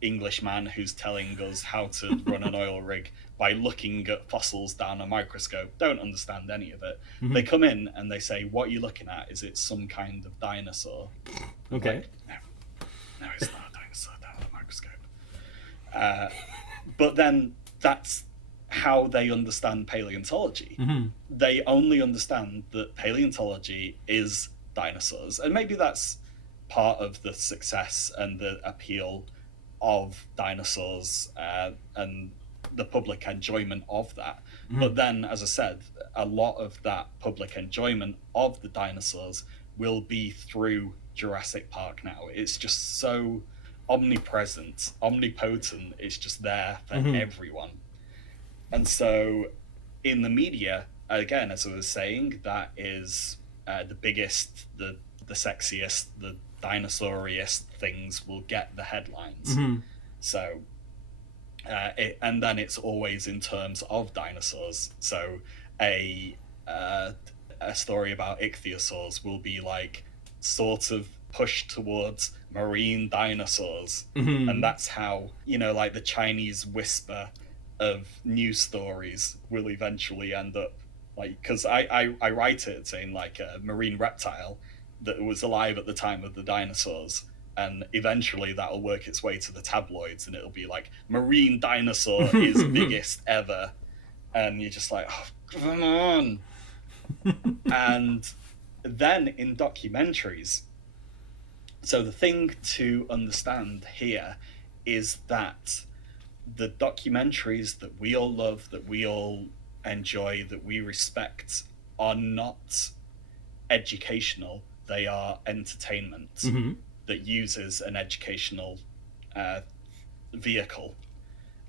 Englishman who's telling us how to run an oil rig by looking at fossils down a microscope? Don't understand any of it. They come in and they say, what are you looking at? Is it some kind of dinosaur? Okay. Like, no, it's not a dinosaur down a microscope. But then that's how they understand paleontology. They only understand that paleontology is dinosaurs, and maybe that's part of the success and the appeal of dinosaurs and the public enjoyment of that. But then, as I said, a lot of that public enjoyment of the dinosaurs will be through Jurassic Park now. It's just so omnipresent, omnipotent, it's just there for everyone. And so in the media, again, as I was saying, that is the biggest, the sexiest, the dinosauriest things will get the headlines. So and then it's always in terms of dinosaurs. So a story about ichthyosaurs will be like sort of pushed towards marine dinosaurs, and that's how, you know, like the Chinese whisper of news stories will eventually end up like, because I write it saying like a marine reptile that was alive at the time of the dinosaurs, and eventually that'll work its way to the tabloids and it'll be like marine dinosaur is biggest ever, and you're just like, oh, come on. And then in documentaries, so the thing to understand here is that the documentaries that we all love, that we all enjoy, that we respect, are not educational. They are entertainment that uses an educational vehicle.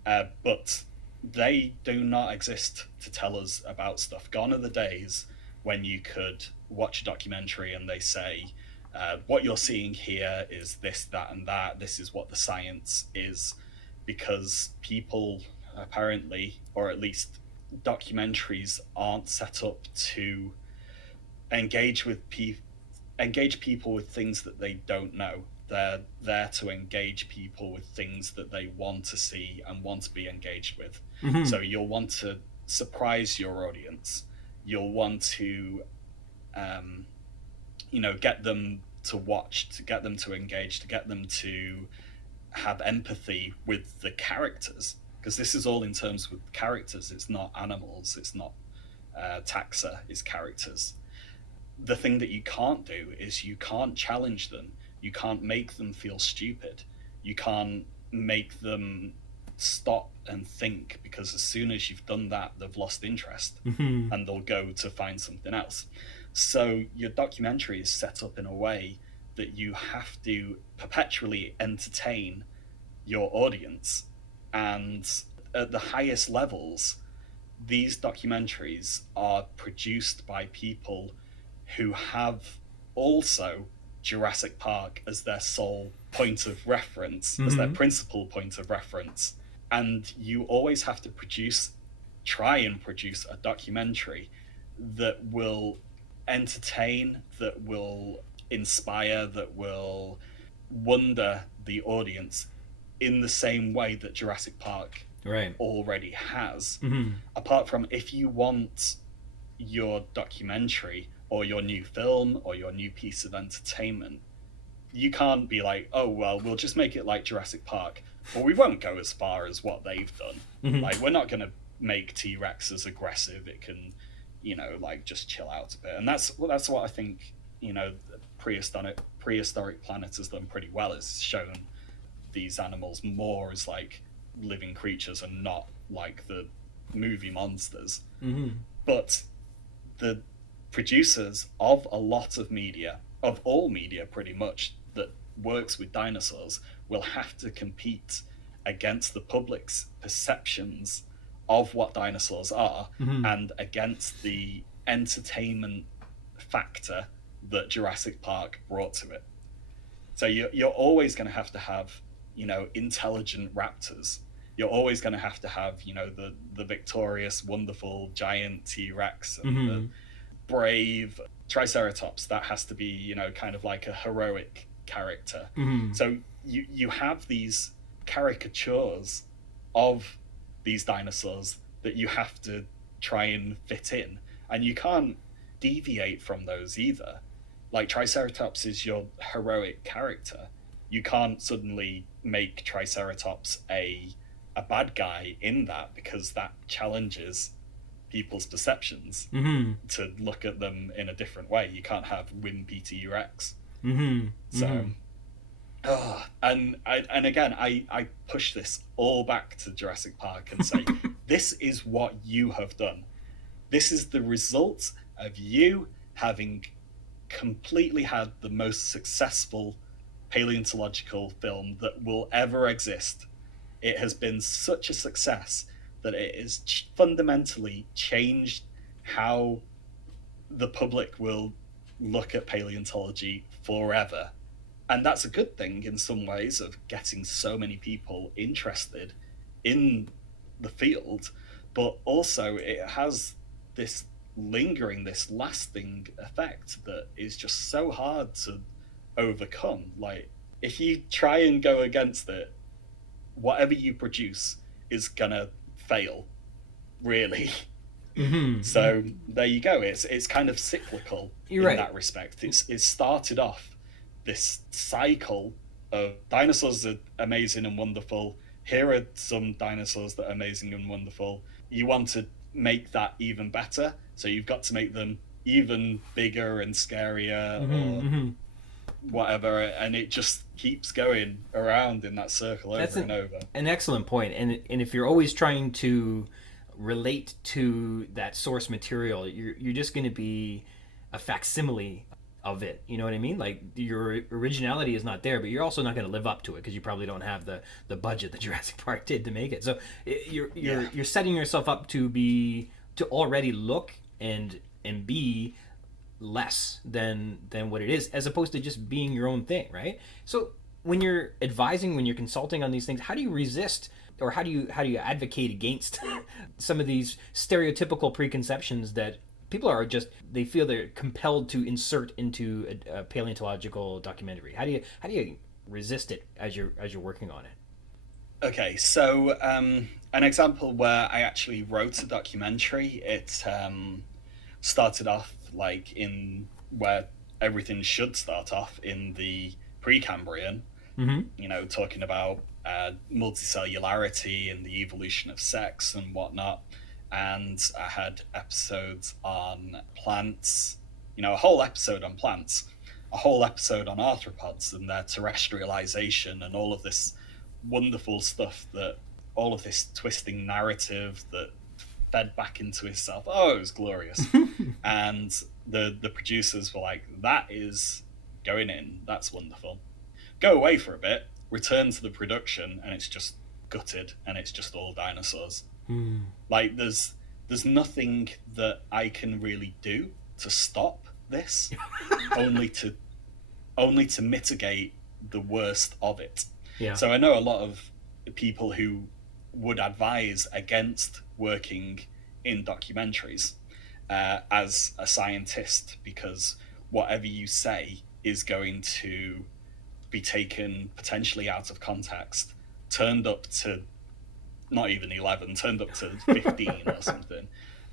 But they do not exist to tell us about stuff. Gone are the days when you could watch a documentary and they say, what you're seeing here is this, that, and that. This is what the science is. Because people apparently, or at least documentaries, aren't set up to engage people with things that they don't know. They're there to engage people with things that they want to see and want to be engaged with. So you'll want to surprise your audience. You'll want to, get them to watch, to get them to engage, to get them to have empathy with the characters, because this is all in terms with characters. It's not animals, it's not taxa, it's characters. The thing that you can't do is you can't challenge them, you can't make them feel stupid, you can't make them stop and think, because as soon as you've done that, they've lost interest and they'll go to find something else. So your documentary is set up in a way that you have to perpetually entertain your audience, and at the highest levels these documentaries are produced by people who have also Jurassic Park as their sole point of reference, as their principal point of reference. And you always have to try and produce a documentary that will entertain, that will inspire, that will wonder the audience in the same way that Jurassic Park already has. Apart from, if you want your documentary or your new film or your new piece of entertainment, you can't be like, oh, well, we'll just make it like Jurassic Park, but we won't go as far as what they've done. Like, we're not going to make T-Rex as aggressive. It can, like, just chill out a bit. And that's what I think, Prehistoric Planet has done pretty well, is shown these animals more as like living creatures and not like the movie monsters. But the producers of a lot of media, of all media pretty much, that works with dinosaurs, will have to compete against the public's perceptions of what dinosaurs are and against the entertainment factor that Jurassic Park brought to it. So you're always going to have intelligent raptors. You're always going to have the victorious, wonderful giant T-Rex and the brave Triceratops. That has to be, kind of like a heroic character. So you have these caricatures of these dinosaurs that you have to try and fit in, and you can't deviate from those either. Like, Triceratops is your heroic character. You can't suddenly make Triceratops a bad guy in that, because that challenges people's perceptions to look at them in a different way. You can't have wimpy T-Rex. And again, I push this all back to Jurassic Park and say, this is what you have done. This is the result of you having completely had the most successful paleontological film that will ever exist. It has been such a success that it has fundamentally changed how the public will look at paleontology forever. And that's a good thing in some ways, of getting so many people interested in the field, but also it has this lingering, this lasting effect that is just so hard to overcome. Like, if you try and go against it, whatever you produce is gonna fail, really. So there you go. It's kind of cyclical in that respect. It started off this cycle of dinosaurs are amazing and wonderful. Here are some dinosaurs that are amazing and wonderful. You want to make that even better, so you've got to make them even bigger and scarier or whatever, and it just keeps going around in that circle over and over. An excellent point. And if you're always trying to relate to that source material, you're just going to be a facsimile of it. You know what I mean? Like, your originality is not there, but you're also not going to live up to it because you probably don't have the budget that Jurassic Park did to make it. So you're setting yourself up to already look and be less than what it is, as opposed to just being your own thing, right? So when you're advising, when you're consulting on these things, how do you resist, or how do you advocate against some of these stereotypical preconceptions that people are just, they feel they're compelled to insert into a paleontological documentary? How do you resist it as you're working on it? Okay, so an example where I actually wrote a documentary, it started off like in where everything should start off, in the Precambrian, talking about multicellularity and the evolution of sex and whatnot. And I had episodes on plants, a whole episode on plants, a whole episode on arthropods and their terrestrialization, and all of this wonderful stuff, that all of this twisting narrative that fed back into itself. Oh, it was glorious. And the producers were like, that is going in, that's wonderful. Go away for a bit, return to the production, and it's just gutted, and it's just all dinosaurs. Like, there's there's nothing that I can really do to stop this, only to mitigate the worst of it. Yeah. So I know a lot of people who would advise against working in documentaries as a scientist, because whatever you say is going to be taken potentially out of context, turned up to not even 11, turned up to 15 or something.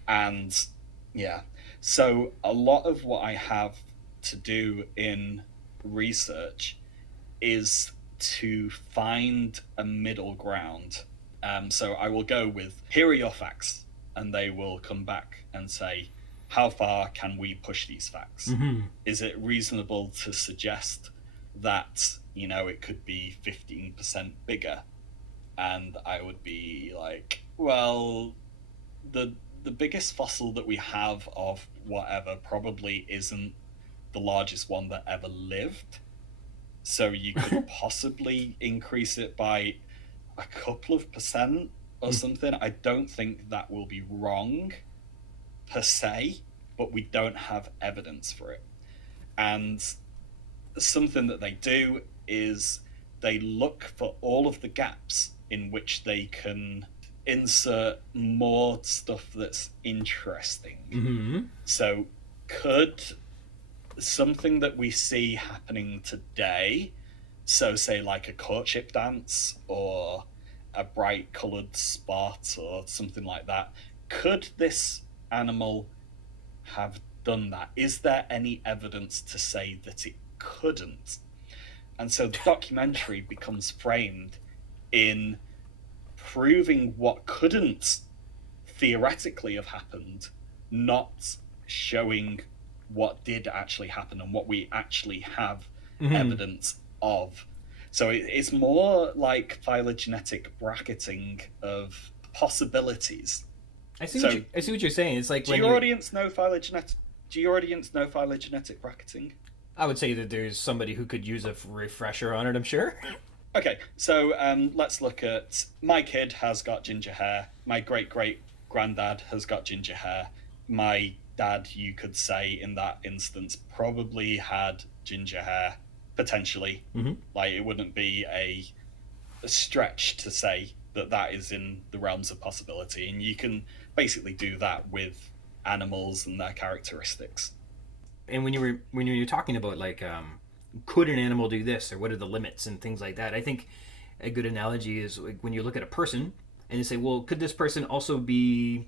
And yeah, so a lot of what I have to do in research is to find a middle ground. So I will go with, here are your facts, and they will come back and say, how far can we push these facts? Mm-hmm. Is it reasonable to suggest that, it could be 15% bigger? And I would be like, well, the biggest fossil that we have of whatever probably isn't the largest one that ever lived. So you could possibly increase it by a couple of percent or something. I don't think that will be wrong per se, but we don't have evidence for it. And something that they do is they look for all of the gaps in which they can insert more stuff that's interesting. Mm-hmm. So could something that we see happening today, so say like a courtship dance or a bright coloured spot or something like that, could this animal have done that? Is there any evidence to say that it couldn't? And so the documentary becomes framed in proving what couldn't theoretically have happened, not showing what did actually happen and what we actually have evidence of. So it's more like phylogenetic bracketing of possibilities. I see what you're saying. It's like, do your audience know phylogenetic bracketing? I would say that there's somebody who could use a refresher on it, I'm sure. Okay, so let's look at, my kid has got ginger hair, my great-great-granddad has got ginger hair, my dad, you could say in that instance, probably had ginger hair, potentially. Mm-hmm. Like, it wouldn't be a stretch to say that is in the realms of possibility, and you can basically do that with animals and their characteristics. And when you were talking about like, could an animal do this, or what are the limits and things like that, I think a good analogy is like when you look at a person and you say, well, could this person also be,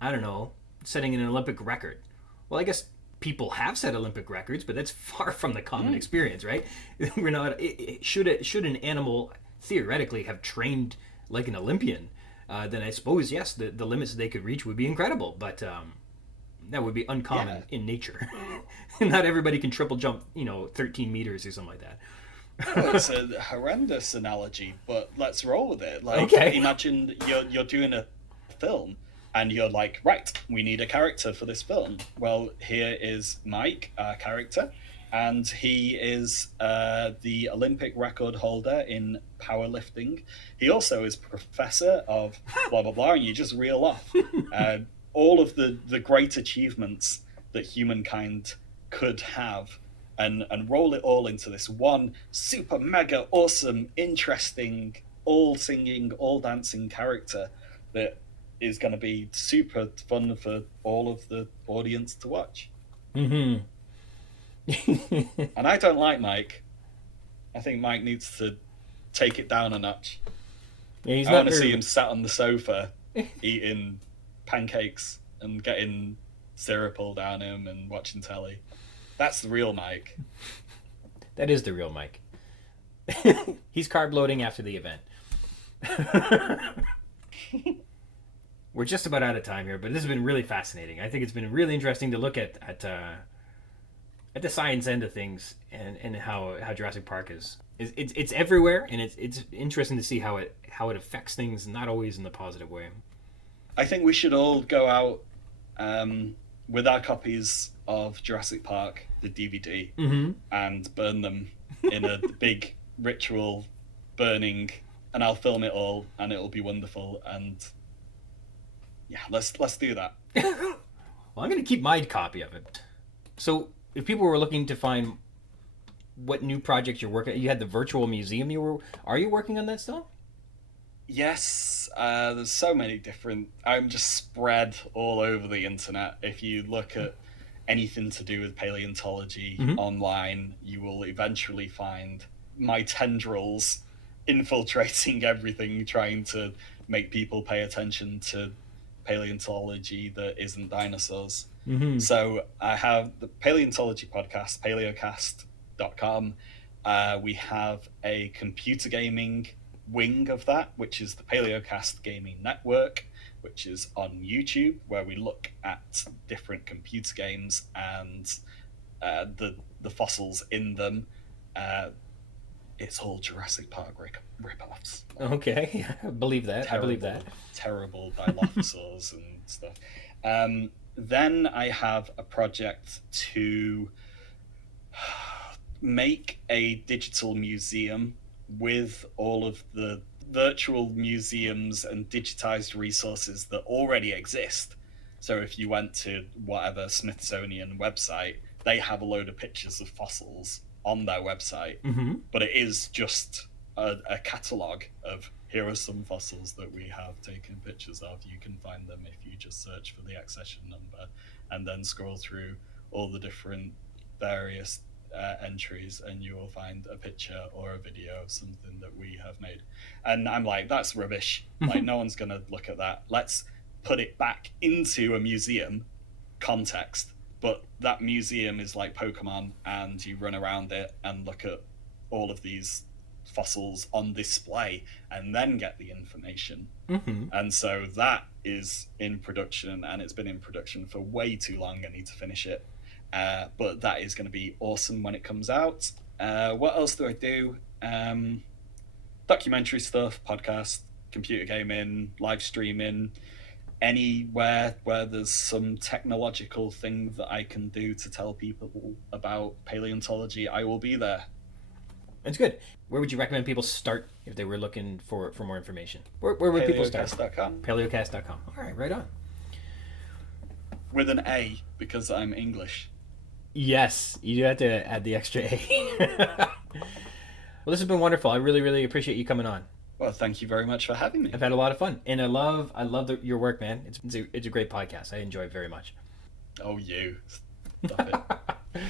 I don't know, setting an Olympic record? Well, I guess people have set Olympic records, but that's far from the common experience, right? We're not. Should an animal theoretically have trained like an Olympian, then I suppose yes, the limits they could reach would be incredible, but that would be uncommon in nature. Not everybody can triple jump, 13 meters or something like that. Well, it's a horrendous analogy, but let's roll with it. Like, okay. Imagine you're doing a film, and you're like, right, we need a character for this film. Well, here is Mike, our character, and he is the Olympic record holder in powerlifting. He also is professor of blah, blah, blah, and you just reel off all of the great achievements that humankind could have, and roll it all into this one super mega awesome, interesting, all singing, all dancing character that is going to be super fun for all of the audience to watch. Mm-hmm. And I don't like Mike. I think Mike needs to take it down a notch. Yeah, I want to see him sat on the sofa eating pancakes and getting syrup all down him and watching telly. That's the real Mike. That is the real Mike. He's carb loading after the event. We're just about out of time here, but this has been really fascinating. I think it's been really interesting to look at the science end of things, and how Jurassic Park is it's everywhere, and it's interesting to see how it affects things, not always in the positive way. I think we should all go out with our copies of Jurassic Park, the DVD, and burn them in a big ritual burning, and I'll film it all, and it'll be wonderful. And Yeah, let's do that. Well, I'm going to keep my copy of it. So, if people were looking to find what new projects you're working, you had the virtual museum. Are you working on that still? Yes, there's so many different. I'm just spread all over the internet. If you look at anything to do with paleontology online, you will eventually find my tendrils infiltrating everything, trying to make people pay attention to paleontology that isn't dinosaurs. So I have the paleontology podcast, paleocast.com. We have a computer gaming wing of that, which is the Palaeocast Gaming Network, which is on YouTube, where we look at different computer games and the fossils in them. It's all Jurassic Park rip-offs. Okay, I believe that. Terrible Dilophosaurs and stuff. Then I have a project to make a digital museum with all of the virtual museums and digitized resources that already exist. So if you went to whatever Smithsonian website, they have a load of pictures of fossils on their website, but it is just a catalogue of here are some fossils that we have taken pictures of. You can find them if you just search for the accession number and then scroll through all the different various entries, and you will find a picture or a video of something that we have made. And I'm like, that's rubbish. Like, no one's gonna look at that. Let's put it back into a museum context. But that museum is like Pokemon, and you run around it and look at all of these fossils on display and then get the information. And so that is in production, and it's been in production for way too long. I need to finish it. But that is going to be awesome when it comes out. What else do I do? Documentary stuff, podcast, computer gaming, live streaming, anywhere where there's some technological thing that I can do to tell people about paleontology, I will be there. That's good. Where would you recommend people start if they were looking for more information? Where would people start? Paleocast.com. Paleocast.com. All right, right on. With an A, because I'm English. Yes, you do have to add the extra A. Well, this has been wonderful. I really, really appreciate you coming on. Well, thank you very much for having me. I've had a lot of fun, and I love your work, man. It's a great podcast. I enjoy it very much. Oh, you. Stop it.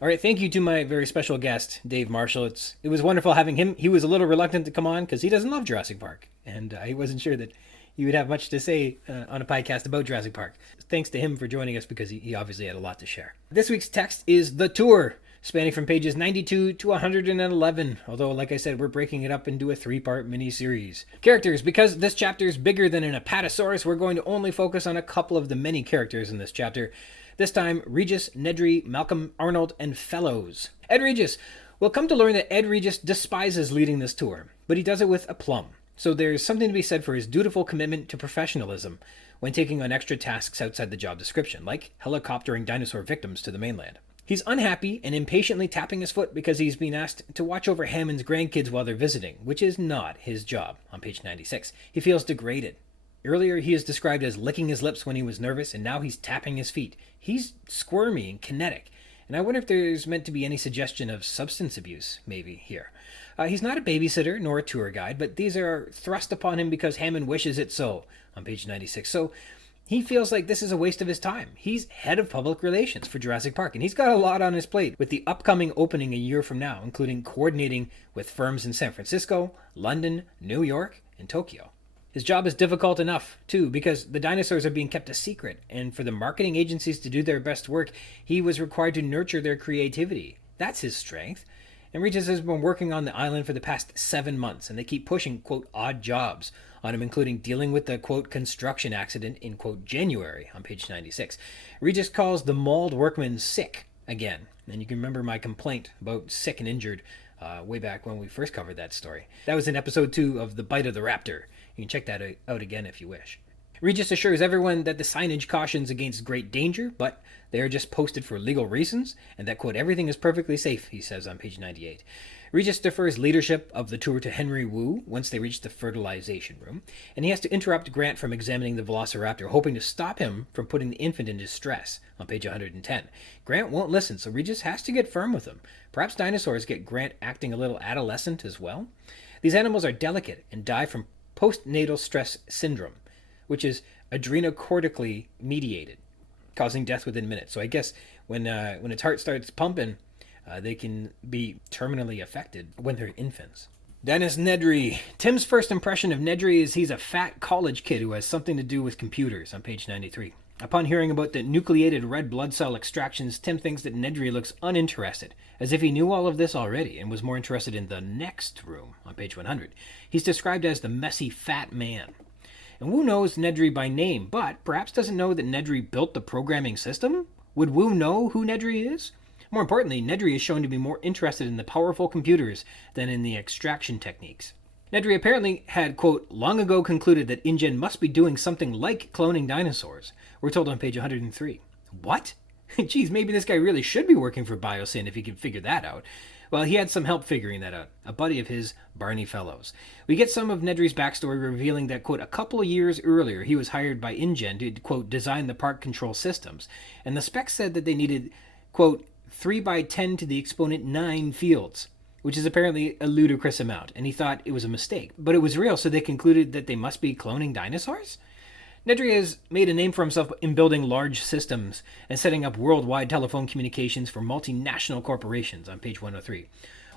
All right, thank you to my very special guest, Dave Marshall. It was wonderful having him. He was a little reluctant to come on because he doesn't love Jurassic Park, and he wasn't sure that you would have much to say on a podcast about Jurassic Park. Thanks to him for joining us, because he obviously had a lot to share. This week's text is The Tour, spanning from pages 92 to 111, although, like I said, we're breaking it up into a 3-part mini-series. Characters. Because this chapter is bigger than an Apatosaurus, we're going to only focus on a couple of the many characters in this chapter. This time, Regis, Nedry, Malcolm, Arnold, and Fellows. Ed Regis. We'll come to learn that Ed Regis despises leading this tour, but he does it with aplomb. So there's something to be said for his dutiful commitment to professionalism when taking on extra tasks outside the job description, like helicoptering dinosaur victims to the mainland. He's unhappy and impatiently tapping his foot because he's been asked to watch over Hammond's grandkids while they're visiting, which is not his job, on page 96. He feels degraded. Earlier, he is described as licking his lips when he was nervous, and now he's tapping his feet. He's squirmy and kinetic, and I wonder if there's meant to be any suggestion of substance abuse, maybe, here. He's not a babysitter nor a tour guide, but these are thrust upon him because Hammond wishes it so, on page 96. So he feels like this is a waste of his time. He's head of public relations for Jurassic Park, and he's got a lot on his plate with the upcoming opening a year from now, including coordinating with firms in San Francisco, London, New York, and Tokyo. His job is difficult enough, too, because the dinosaurs are being kept a secret, and for the marketing agencies to do their best work, he was required to nurture their creativity. That's his strength. And Regis has been working on the island for the past 7 months, and they keep pushing, quote, odd jobs on him, including dealing with the, quote, construction accident in, quote, January, on page 96. Regis calls the mauled workman sick again, and you can remember my complaint about sick and injured way back when we first covered that story. That was in episode 2 of The Bite of the Raptor. You can check that out again if you wish. Regis assures everyone that the signage cautions against great danger, but they are just posted for legal reasons, and that, quote, everything is perfectly safe, he says on page 98. Regis defers leadership of the tour to Henry Wu once they reach the fertilization room, and he has to interrupt Grant from examining the velociraptor, hoping to stop him from putting the infant in distress on page 110. Grant won't listen, so Regis has to get firm with him. Perhaps dinosaurs get Grant acting a little adolescent as well? These animals are delicate and die from postnatal stress syndrome, which is adrenocortically mediated, causing death within minutes. So I guess when its heart starts pumping, they can be terminally affected when they're infants. Dennis Nedry. Tim's first impression of Nedry is he's a fat college kid who has something to do with computers on page 93. Upon hearing about the nucleated red blood cell extractions, Tim thinks that Nedry looks uninterested, as if he knew all of this already and was more interested in the next room on page 100. He's described as the messy fat man. And Wu knows Nedry by name, but perhaps doesn't know that Nedry built the programming system? Would Wu know who Nedry is? More importantly, Nedry is shown to be more interested in the powerful computers than in the extraction techniques. Nedry apparently had, quote, long ago concluded that InGen must be doing something like cloning dinosaurs. We're told on page 103. What? Geez, maybe this guy really should be working for Biosyn if he can figure that out. Well, he had some help figuring that out. A buddy of his, Barney Fellows. We get some of Nedry's backstory revealing that, quote, a couple of years earlier he was hired by InGen to, quote, design the park control systems. And the specs said that they needed, quote, 3 by 10 to the exponent 9 fields, which is apparently a ludicrous amount, and he thought it was a mistake. But it was real, so they concluded that they must be cloning dinosaurs? Nedry has made a name for himself in building large systems and setting up worldwide telephone communications for multinational corporations on page 103,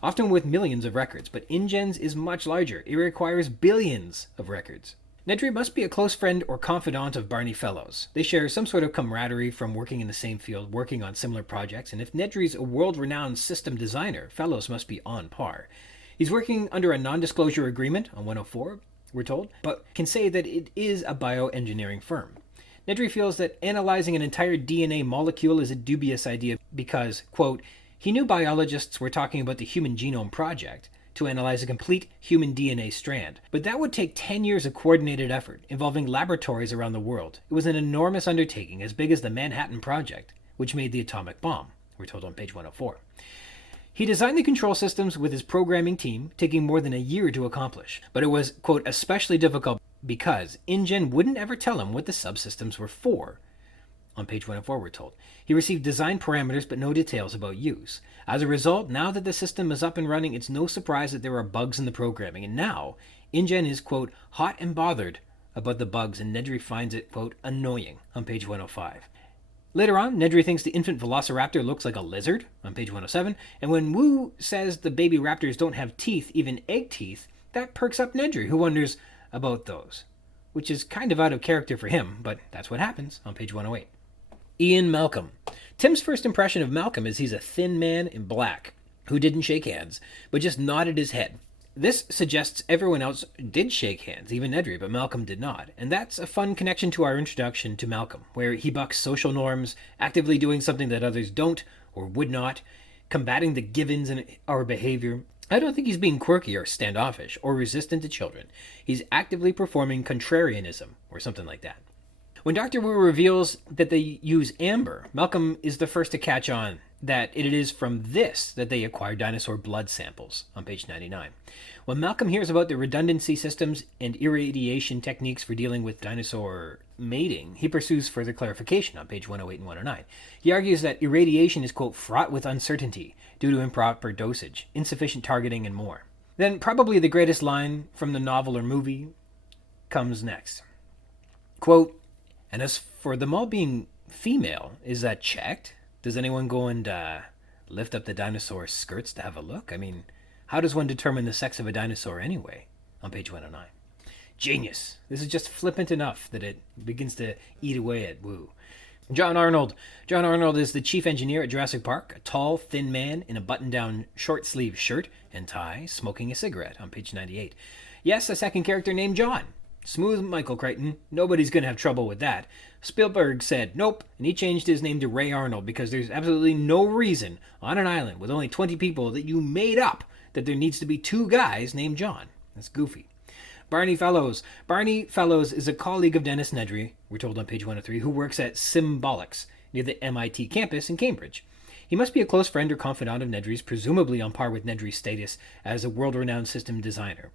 often with millions of records, but InGen's is much larger. It requires billions of records. Nedry must be a close friend or confidant of Barney Fellows. They share some sort of camaraderie from working in the same field, working on similar projects, and if Nedry's a world-renowned system designer, Fellows must be on par. He's working under a non-disclosure agreement on 104, we're told, but can say that it is a bioengineering firm. Nedry feels that analyzing an entire DNA molecule is a dubious idea because, quote, he knew biologists were talking about the Human Genome Project to analyze a complete human DNA strand, but that would take 10 years of coordinated effort involving laboratories around the world. It was an enormous undertaking as big as the Manhattan Project, which made the atomic bomb, we're told on page 104. He designed the control systems with his programming team, taking more than a year to accomplish. But it was, quote, especially difficult because InGen wouldn't ever tell him what the subsystems were for. On page 104, we're told. He received design parameters but no details about use. As a result, now that the system is up and running, it's no surprise that there are bugs in the programming. And now, InGen is, quote, hot and bothered about the bugs, and Nedry finds it, quote, annoying on page 105. Later on, Nedry thinks the infant velociraptor looks like a lizard, on page 107, and when Wu says the baby raptors don't have teeth, even egg teeth, that perks up Nedry, who wonders about those, which is kind of out of character for him, but that's what happens, on page 108. Ian Malcolm. Tim's first impression of Malcolm is he's a thin man in black, who didn't shake hands, but just nodded his head. This suggests everyone else did shake hands, even Nedry, but Malcolm did not. And that's a fun connection to our introduction to Malcolm, where he bucks social norms, actively doing something that others don't or would not, combating the givens in our behavior. I don't think he's being quirky or standoffish or resistant to children. He's actively performing contrarianism or something like that. When Dr. Wu reveals that they use amber, Malcolm is the first to catch on that it is from this that they acquire dinosaur blood samples, on page 99. When Malcolm hears about the redundancy systems and irradiation techniques for dealing with dinosaur mating, he pursues further clarification on page 108 and 109. He argues that irradiation is, quote, fraught with uncertainty due to improper dosage, insufficient targeting, and more. Then probably the greatest line from the novel or movie comes next. Quote, and as for them all being female, is that checked? Does anyone go and lift up the dinosaur skirts to have a look? I mean, how does one determine the sex of a dinosaur anyway? On page 109. Genius. This is just flippant enough that it begins to eat away at Wu. John Arnold. John Arnold is the chief engineer at Jurassic Park, a tall, thin man in a button-down short-sleeve shirt and tie, smoking a cigarette, on page 98. Yes, a second character named John. Smooth Michael Crichton. Nobody's going to have trouble with that. Spielberg said nope, and he changed his name to Ray Arnold because there's absolutely no reason on an island with only 20 people that you made up that there needs to be 2 guys named John. That's goofy. Barney Fellows. Barney Fellows is a colleague of Dennis Nedry, we're told on page 103, who works at Symbolics, near the MIT campus in Cambridge. He must be a close friend or confidant of Nedry's, presumably on par with Nedry's status as a world-renowned system designer.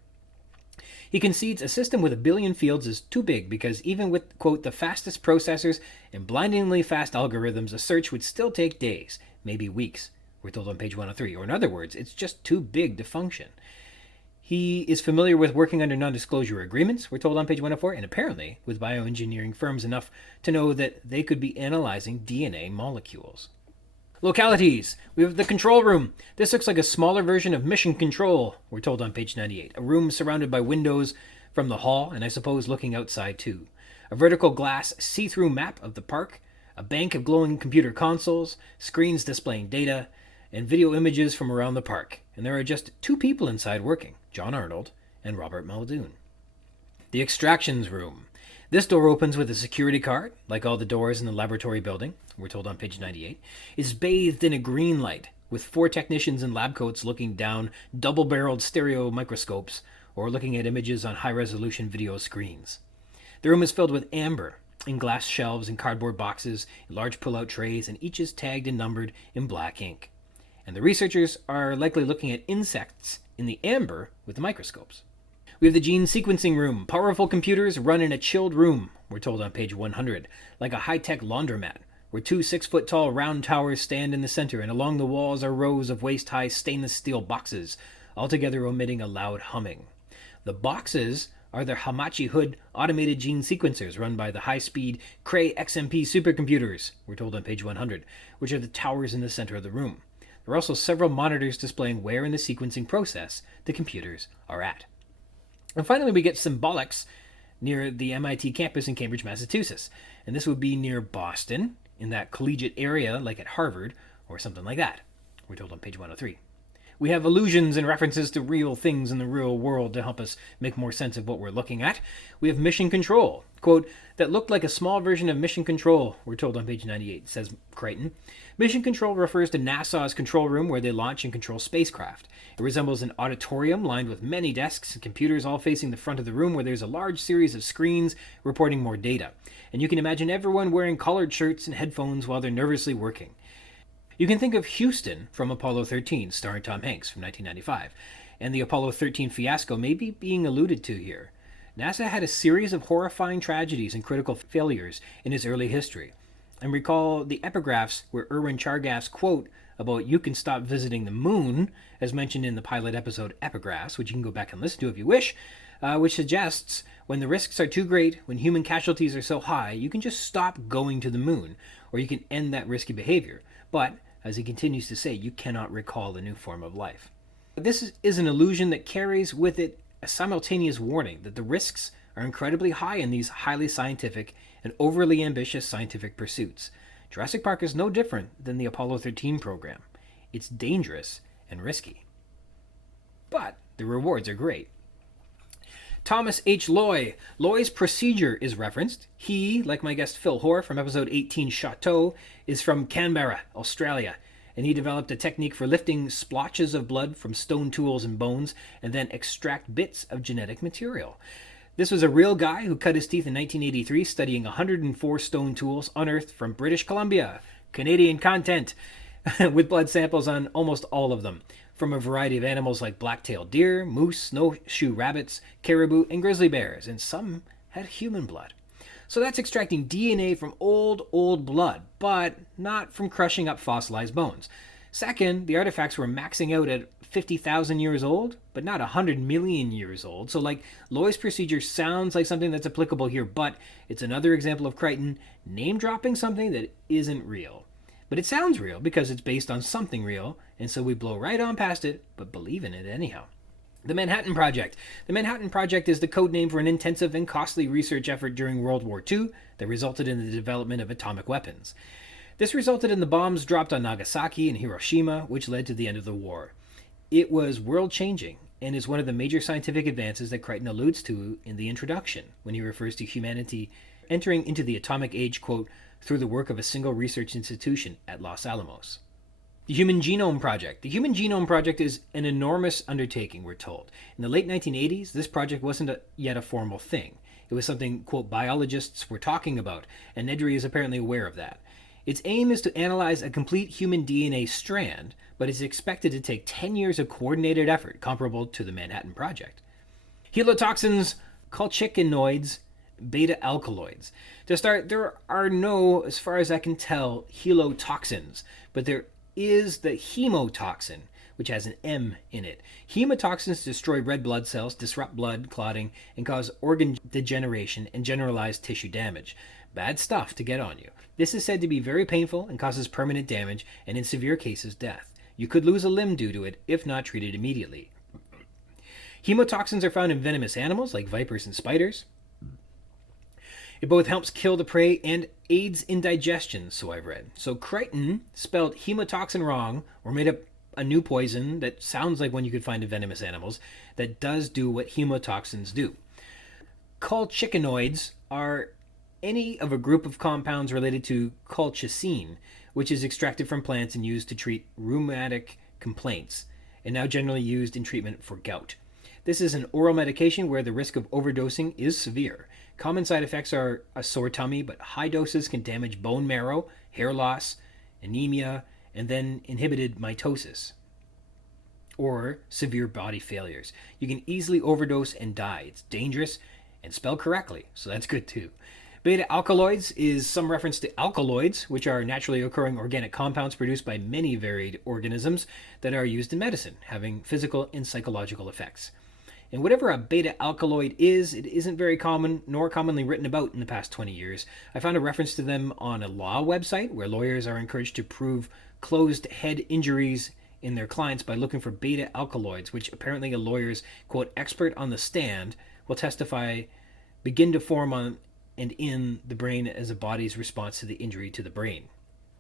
He concedes a system with 1 billion fields is too big because even with, quote, the fastest processors and blindingly fast algorithms, a search would still take days, maybe weeks, we're told on page 103. Or in other words, it's just too big to function. He is familiar with working under non-disclosure agreements, we're told on page 104, and apparently with bioengineering firms enough to know that they could be analyzing DNA molecules. Localities. We have the control room. This looks like a smaller version of Mission Control, we're told on page 98. A room surrounded by windows from the hall, and I suppose looking outside too. A vertical glass see-through map of the park, a bank of glowing computer consoles, screens displaying data, and video images from around the park. And there are just 2 people inside working, John Arnold and Robert Muldoon. The extractions room. This door opens with a security card, like all the doors in the laboratory building, we're told on page 98. It's bathed in a green light, with 4 technicians in lab coats looking down double-barreled stereo microscopes or looking at images on high-resolution video screens. The room is filled with amber, in glass shelves and cardboard boxes, in large pull-out trays, and each is tagged and numbered in black ink. And the researchers are likely looking at insects in the amber with the microscopes. We have the gene sequencing room. Powerful computers run in a chilled room, we're told on page 100, like a high-tech laundromat, where 2 6-foot-tall round towers stand in the center, and along the walls are rows of waist-high stainless steel boxes, altogether emitting a loud humming. The boxes are the Hamachi Hood automated gene sequencers run by the high-speed Cray XMP supercomputers, we're told on page 100, which are the towers in the center of the room. There are also several monitors displaying where in the sequencing process the computers are at. And finally, we get Symbolics near the MIT campus in Cambridge, Massachusetts. And this would be near Boston, in that collegiate area like at Harvard, or something like that. We're told on page 103. We have allusions and references to real things in the real world to help us make more sense of what we're looking at. We have Mission Control, quote, that looked like a small version of Mission Control, we're told on page 98, says Crichton. Mission Control refers to NASA's control room where they launch and control spacecraft. It resembles an auditorium lined with many desks and computers all facing the front of the room where there's a large series of screens reporting more data. And you can imagine everyone wearing collared shirts and headphones while they're nervously working. You can think of Houston from Apollo 13, starring Tom Hanks from 1995, and the Apollo 13 fiasco may be being alluded to here. NASA had a series of horrifying tragedies and critical failures in its early history. And recall the epigraphs where Erwin Chargaff's quote about "you can stop visiting the moon," as mentioned in the pilot episode Epigraphs, which you can go back and listen to if you wish, which suggests when the risks are too great, when human casualties are so high, you can just stop going to the moon, or you can end that risky behavior. But, as he continues to say, you cannot recall a new form of life. This is an illusion that carries with it a simultaneous warning that the risks are incredibly high in these highly scientific and overly ambitious scientific pursuits. Jurassic Park is no different than the Apollo 13 program. It's dangerous and risky. But the rewards are great. Thomas H. Loy. Loy's procedure is referenced. He, like my guest Phil Hoare from episode 18 Chateau, is from Canberra, Australia, and he developed a technique for lifting splotches of blood from stone tools and bones and then extract bits of genetic material. This was a real guy who cut his teeth in 1983 studying 104 stone tools unearthed from British Columbia, Canadian content, with blood samples on almost all of them, from a variety of animals like black-tailed deer, moose, snowshoe rabbits, caribou, and grizzly bears, and some had human blood. So that's extracting DNA from old blood, but not from crushing up fossilized bones. Second, the artifacts were maxing out at 50,000 years old, but not 100 million years old. So like Loy's procedure sounds like something that's applicable here, but it's another example of Crichton name-dropping something that isn't real. But it sounds real because it's based on something real, and so we blow right on past it, but believe in it anyhow. The Manhattan Project. The Manhattan Project is the code name for an intensive and costly research effort during World War II that resulted in the development of atomic weapons. This resulted in the bombs dropped on Nagasaki and Hiroshima, which led to the end of the war. It was world-changing and is one of the major scientific advances that Crichton alludes to in the introduction when he refers to humanity entering into the atomic age, quote, through the work of a single research institution at Los Alamos. The Human Genome Project. The Human Genome Project is an enormous undertaking, we're told. In the late 1980s, this project wasn't yet a formal thing. It was something, quote, biologists were talking about, and Nedry is apparently aware of that. Its aim is to analyze a complete human DNA strand, but is expected to take 10 years of coordinated effort, comparable to the Manhattan Project. Helotoxins, colchicinoids, beta-alkaloids. To start, there are no, as far as I can tell, helotoxins, but there is the hemotoxin, which has an M in it. Hemotoxins destroy red blood cells, disrupt blood clotting, and cause organ degeneration and generalized tissue damage. Bad stuff to get on you. This is said to be very painful and causes permanent damage, and in severe cases, death. You could lose a limb due to it if not treated immediately. Hemotoxins are found in venomous animals like vipers and spiders. It both helps kill the prey and aids in digestion, so I've read. So Crichton spelled hemotoxin wrong, or made up a new poison that sounds like one you could find in venomous animals that does do what hemotoxins do. Colchicinoids are any of a group of compounds related to colchicine, which is extracted from plants and used to treat rheumatic complaints, and now generally used in treatment for gout. This is an oral medication where the risk of overdosing is severe. Common side effects are a sore tummy, but high doses can damage bone marrow, hair loss, anemia, and then inhibited mitosis, or severe body failures. You can easily overdose and die. It's dangerous and spelled correctly, so that's good too. Beta-alkaloids is some reference to alkaloids, which are naturally occurring organic compounds produced by many varied organisms that are used in medicine, having physical and psychological effects. And whatever a beta-alkaloid is, it isn't very common nor commonly written about in the past 20 years. I found a reference to them on a law website where lawyers are encouraged to prove closed head injuries in their clients by looking for beta-alkaloids, which apparently a lawyer's, quote, expert on the stand will testify begin to form on and in the brain as a body's response to the injury to the brain.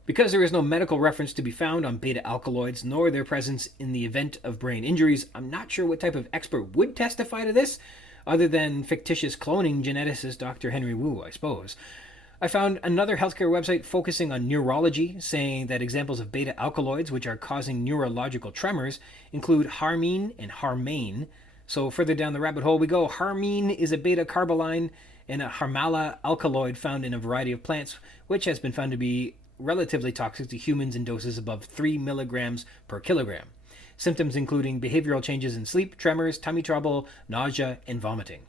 Because there is no medical reference to be found on beta-alkaloids, nor their presence in the event of brain injuries, I'm not sure what type of expert would testify to this, other than fictitious cloning geneticist Dr. Henry Wu, I suppose. I found another healthcare website focusing on neurology, saying that examples of beta-alkaloids, which are causing neurological tremors, include harmine and harmane. So further down the rabbit hole we go. Harmine is a beta-carboline and a harmala alkaloid found in a variety of plants, which has been found to be relatively toxic to humans in doses above 3 milligrams per kilogram. Symptoms including behavioral changes in sleep, tremors, tummy trouble, nausea, and vomiting.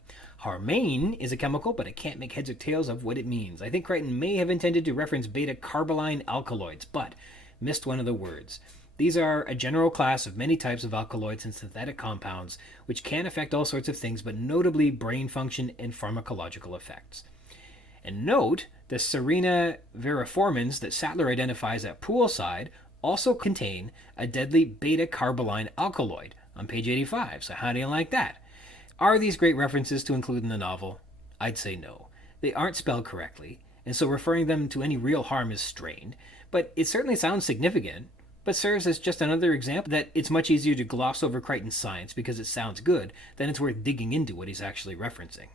Harmane is a chemical, but I can't make heads or tails of what it means. I think Crichton may have intended to reference beta-carboline alkaloids, but missed one of the words. These are a general class of many types of alkaloids and synthetic compounds, which can affect all sorts of things, but notably brain function and pharmacological effects. And note, the Serena veriformans that Sattler identifies at poolside also contain a deadly beta-carboline alkaloid on page 85, so how do you like that? Are these great references to include in the novel? I'd say no. They aren't spelled correctly, and so referring them to any real harm is strained, but it certainly sounds significant, but serves as just another example that it's much easier to gloss over Crichton's science because it sounds good than it's worth digging into what he's actually referencing.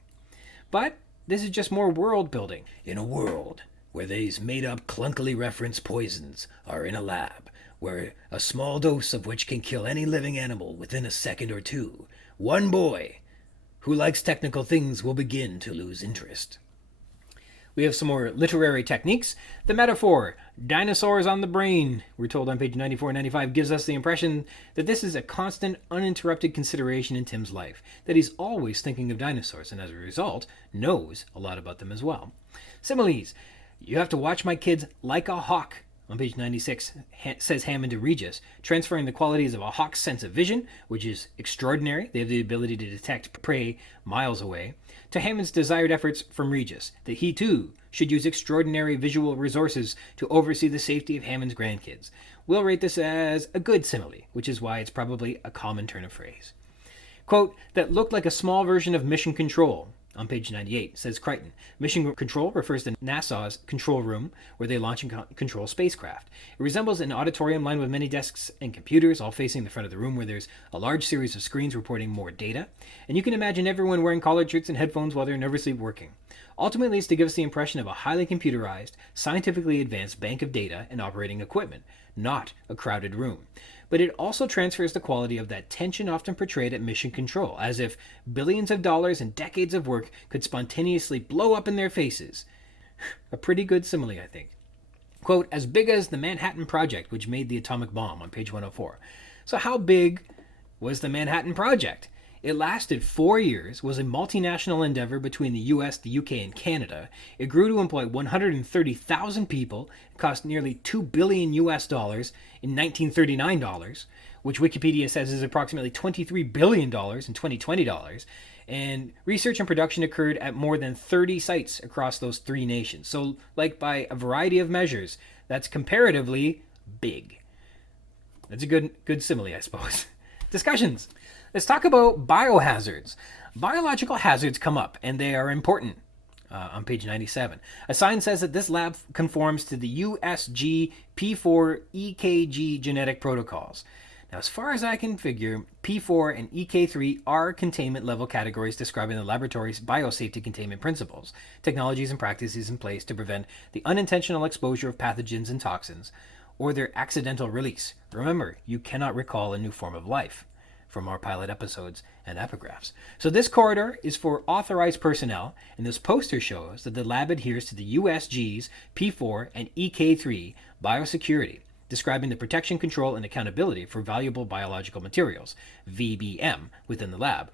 But this is just more world building. In a world where these made-up clunkily referenced poisons are in a lab, where a small dose of which can kill any living animal within a second or two, one boy who likes technical things will begin to lose interest. We have some more literary techniques. The metaphor, dinosaurs on the brain, we're told on page 94 and 95, gives us the impression that this is a constant, uninterrupted consideration in Tim's life, that he's always thinking of dinosaurs, and as a result, knows a lot about them as well. Similes, you have to watch my kids like a hawk, on page 96, says Hammond to Regis, transferring the qualities of a hawk's sense of vision, which is extraordinary, they have the ability to detect prey miles away, to Hammond's desired efforts from Regis, that he too should use extraordinary visual resources to oversee the safety of Hammond's grandkids. We'll rate this as a good simile, which is why it's probably a common turn of phrase. Quote, that looked like a small version of Mission Control, on page 98, says Crichton. Mission Control refers to NASA's control room where they launch and control spacecraft. It resembles an auditorium lined with many desks and computers, all facing the front of the room where there's a large series of screens reporting more data. And you can imagine everyone wearing collared shirts and headphones while they're nervously working. Ultimately, it's to give us the impression of a highly computerized, scientifically advanced bank of data and operating equipment. not a crowded room. But it also transfers the quality of that tension often portrayed at mission control, as if billions of dollars and decades of work could spontaneously blow up in their faces. A pretty good simile, I think. Quote, as big as the Manhattan Project, which made the atomic bomb, on page 104. So how big was the Manhattan Project? It lasted 4 years, was a multinational endeavor between the US, the UK, and Canada. It grew to employ 130,000 people, it cost nearly $2 billion US dollars in 1939 dollars, which Wikipedia says is approximately $23 billion in 2020 dollars. And research and production occurred at more than 30 sites across those 3 nations. So, like by a variety of measures, that's comparatively big. That's a good simile, I suppose. Discussions. Let's talk about biohazards. Biological hazards come up, and they are important. On page 97. A sign says that this lab conforms to the USG P4 EKG genetic protocols. Now, as far as I can figure, P4 and EK3 are containment level categories describing the laboratory's biosafety containment principles, technologies and practices in place to prevent the unintentional exposure of pathogens and toxins, or their accidental release. Remember, you cannot recall a new form of life from our pilot episodes and epigraphs. So this corridor is for authorized personnel, and this poster shows that the lab adheres to the USG's P4 and EK3 biosecurity, describing the protection, control, and accountability for valuable biological materials, VBM, within the lab,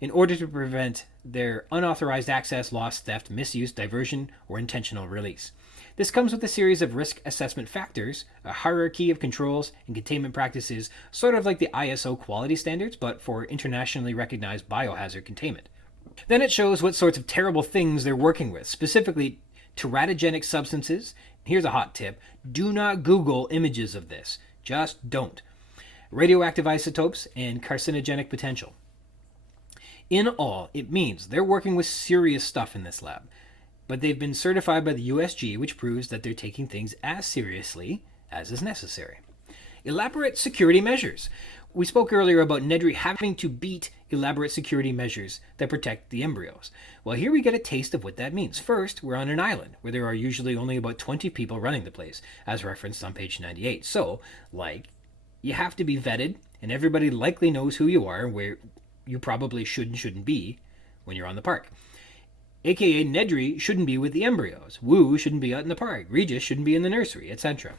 in order to prevent their unauthorized access, loss, theft, misuse, diversion, or intentional release. This comes with a series of risk assessment factors, a hierarchy of controls and containment practices, sort of like the ISO quality standards, but for internationally recognized biohazard containment. Then it shows what sorts of terrible things they're working with, specifically teratogenic substances. Here's a hot tip. Do not Google images of this. Just don't. Radioactive isotopes and carcinogenic potential. In all, it means they're working with serious stuff in this lab. But they've been certified by the USG, which proves that they're taking things as seriously as is necessary. Elaborate security measures. We spoke earlier about Nedry having to beat elaborate security measures that protect the embryos. Well, here we get a taste of what that means. First, we're on an island where there are usually only about 20 people running the place, as referenced on page 98. So, you have to be vetted, and everybody likely knows who you are and where you probably should and shouldn't be when you're on the park. AKA Nedry shouldn't be with the embryos. Wu shouldn't be out in the park. Regis shouldn't be in the nursery, etc.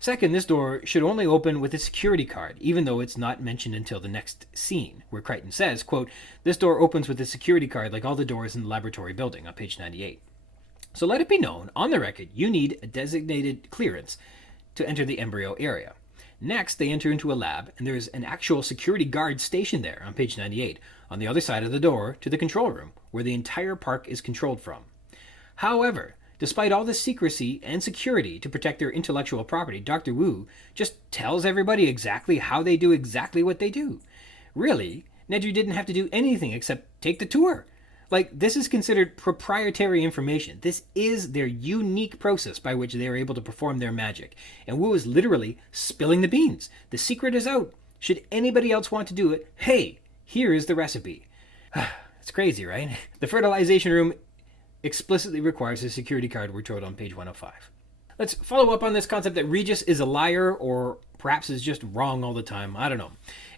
Second, this door should only open with a security card, even though it's not mentioned until the next scene, where Crichton says, quote, this door opens with a security card like all the doors in the laboratory building, on page 98. So let it be known, on the record, you need a designated clearance to enter the embryo area. Next, they enter into a lab, and there's an actual security guard stationed there, on page 98, on the other side of the door to the control room, where the entire park is controlled from. However, despite all this secrecy and security to protect their intellectual property, Dr. Wu just tells everybody exactly how they do exactly what they do. Really, Nedry didn't have to do anything except take the tour. This is considered proprietary information. This is their unique process by which they are able to perform their magic. And Wu is literally spilling the beans. The secret is out. Should anybody else want to do it, hey, here is the recipe. It's crazy, right? The fertilization room explicitly requires a security card, we're told on page 105. Let's follow up on this concept that Regis is a liar, or perhaps is just wrong all the time. I don't know.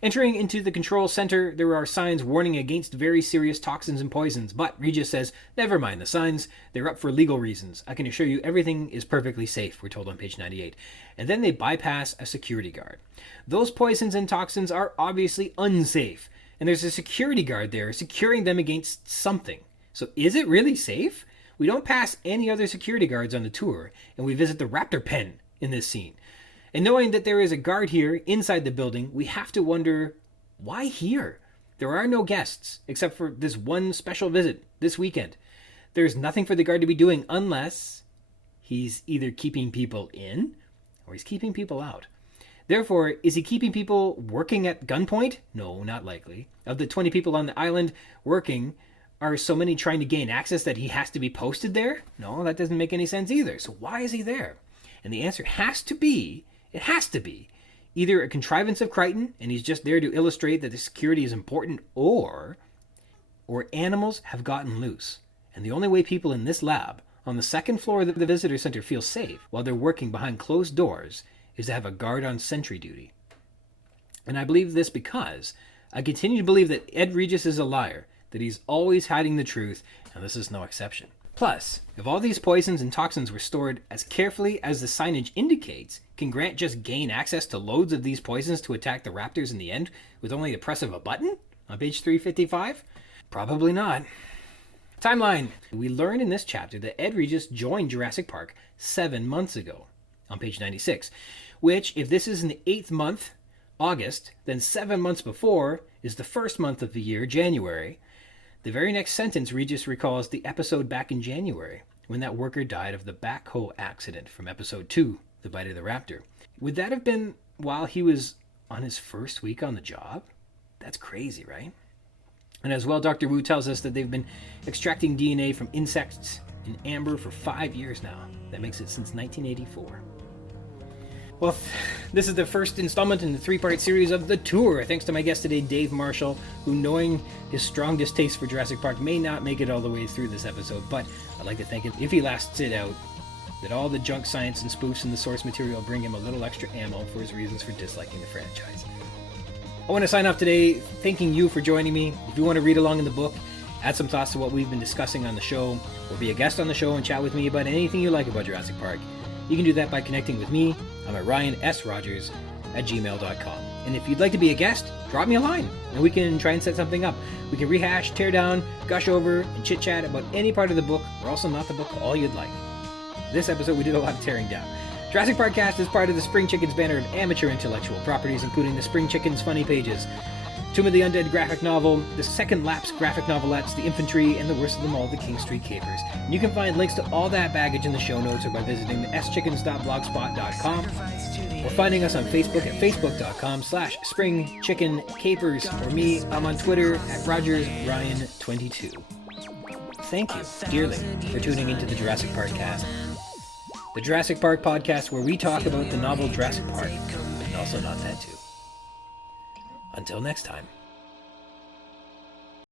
Entering into the control center, there are signs warning against very serious toxins and poisons, but Regis says, never mind the signs, they're up for legal reasons. I can assure you everything is perfectly safe, we're told on page 98. And then they bypass a security guard. Those poisons and toxins are obviously unsafe, and there's a security guard there securing them against something. So is it really safe? We don't pass any other security guards on the tour, and we visit the raptor pen in this scene. And knowing that there is a guard here inside the building, we have to wonder, why here? There are no guests, except for this one special visit this weekend. There's nothing for the guard to be doing unless he's either keeping people in or he's keeping people out. Therefore, is he keeping people working at gunpoint? No, not likely. Of the 20 people on the island working, are so many trying to gain access that he has to be posted there? No, that doesn't make any sense either. So why is he there? And the answer has to be, either a contrivance of Crichton, and he's just there to illustrate that the security is important, or animals have gotten loose. And the only way people in this lab, on the second floor of the visitor center, feel safe while they're working behind closed doors, is to have a guard on sentry duty. And I believe this because I continue to believe that Ed Regis is a liar, that he's always hiding the truth, and this is no exception. Plus, if all these poisons and toxins were stored as carefully as the signage indicates, can Grant just gain access to loads of these poisons to attack the raptors in the end with only the press of a button on page 355? Probably not. Timeline. We learn in this chapter that Ed Regis joined Jurassic Park 7 months ago on page 96, which, if this is in the 8th month, August, then 7 months before is the first month of the year, January. The very next sentence, Regis recalls the episode back in January, when that worker died of the backhoe accident from episode 2, The Bite of the Raptor. Would that have been while he was on his first week on the job? That's crazy, right? And as well, Dr. Wu tells us that they've been extracting DNA from insects in amber for 5 years now. That makes it since 1984. Well, this is the first installment in the 3-part series of The Tour. Thanks to my guest today, Dave Marshall, who, knowing his strong distaste for Jurassic Park, may not make it all the way through this episode, but I'd like to thank him if he lasts it out, that all the junk science and spoofs in the source material bring him a little extra ammo for his reasons for disliking the franchise. I want to sign off today thanking you for joining me. If you want to read along in the book, add some thoughts to what we've been discussing on the show, or be a guest on the show and chat with me about anything you like about Jurassic Park, you can do that by connecting with me. I'm at ryansrogers@gmail.com. And if you'd like to be a guest, drop me a line, and we can try and set something up. We can rehash, tear down, gush over, and chit-chat about any part of the book, or also not the book, all you'd like. This episode, we did a lot of tearing down. Jurassic Park-Cast is part of the Spring Chickens banner of amateur intellectual properties, including the Spring Chickens Funny Pages, Tomb of the Undead graphic novel, the Second Lapse graphic novelettes, The Infantry, and the worst of them all, the King Street Capers. And you can find links to all that baggage in the show notes or by visiting the schickens.blogspot.com, or finding us on Facebook at facebook.com/springchickencapers, or me, I'm on Twitter at RogersRyan22. Thank you, dearly, for tuning into the Jurassic Park-Cast. The Jurassic Park podcast where we talk about the novel Jurassic Park, and also not that too. Until next time.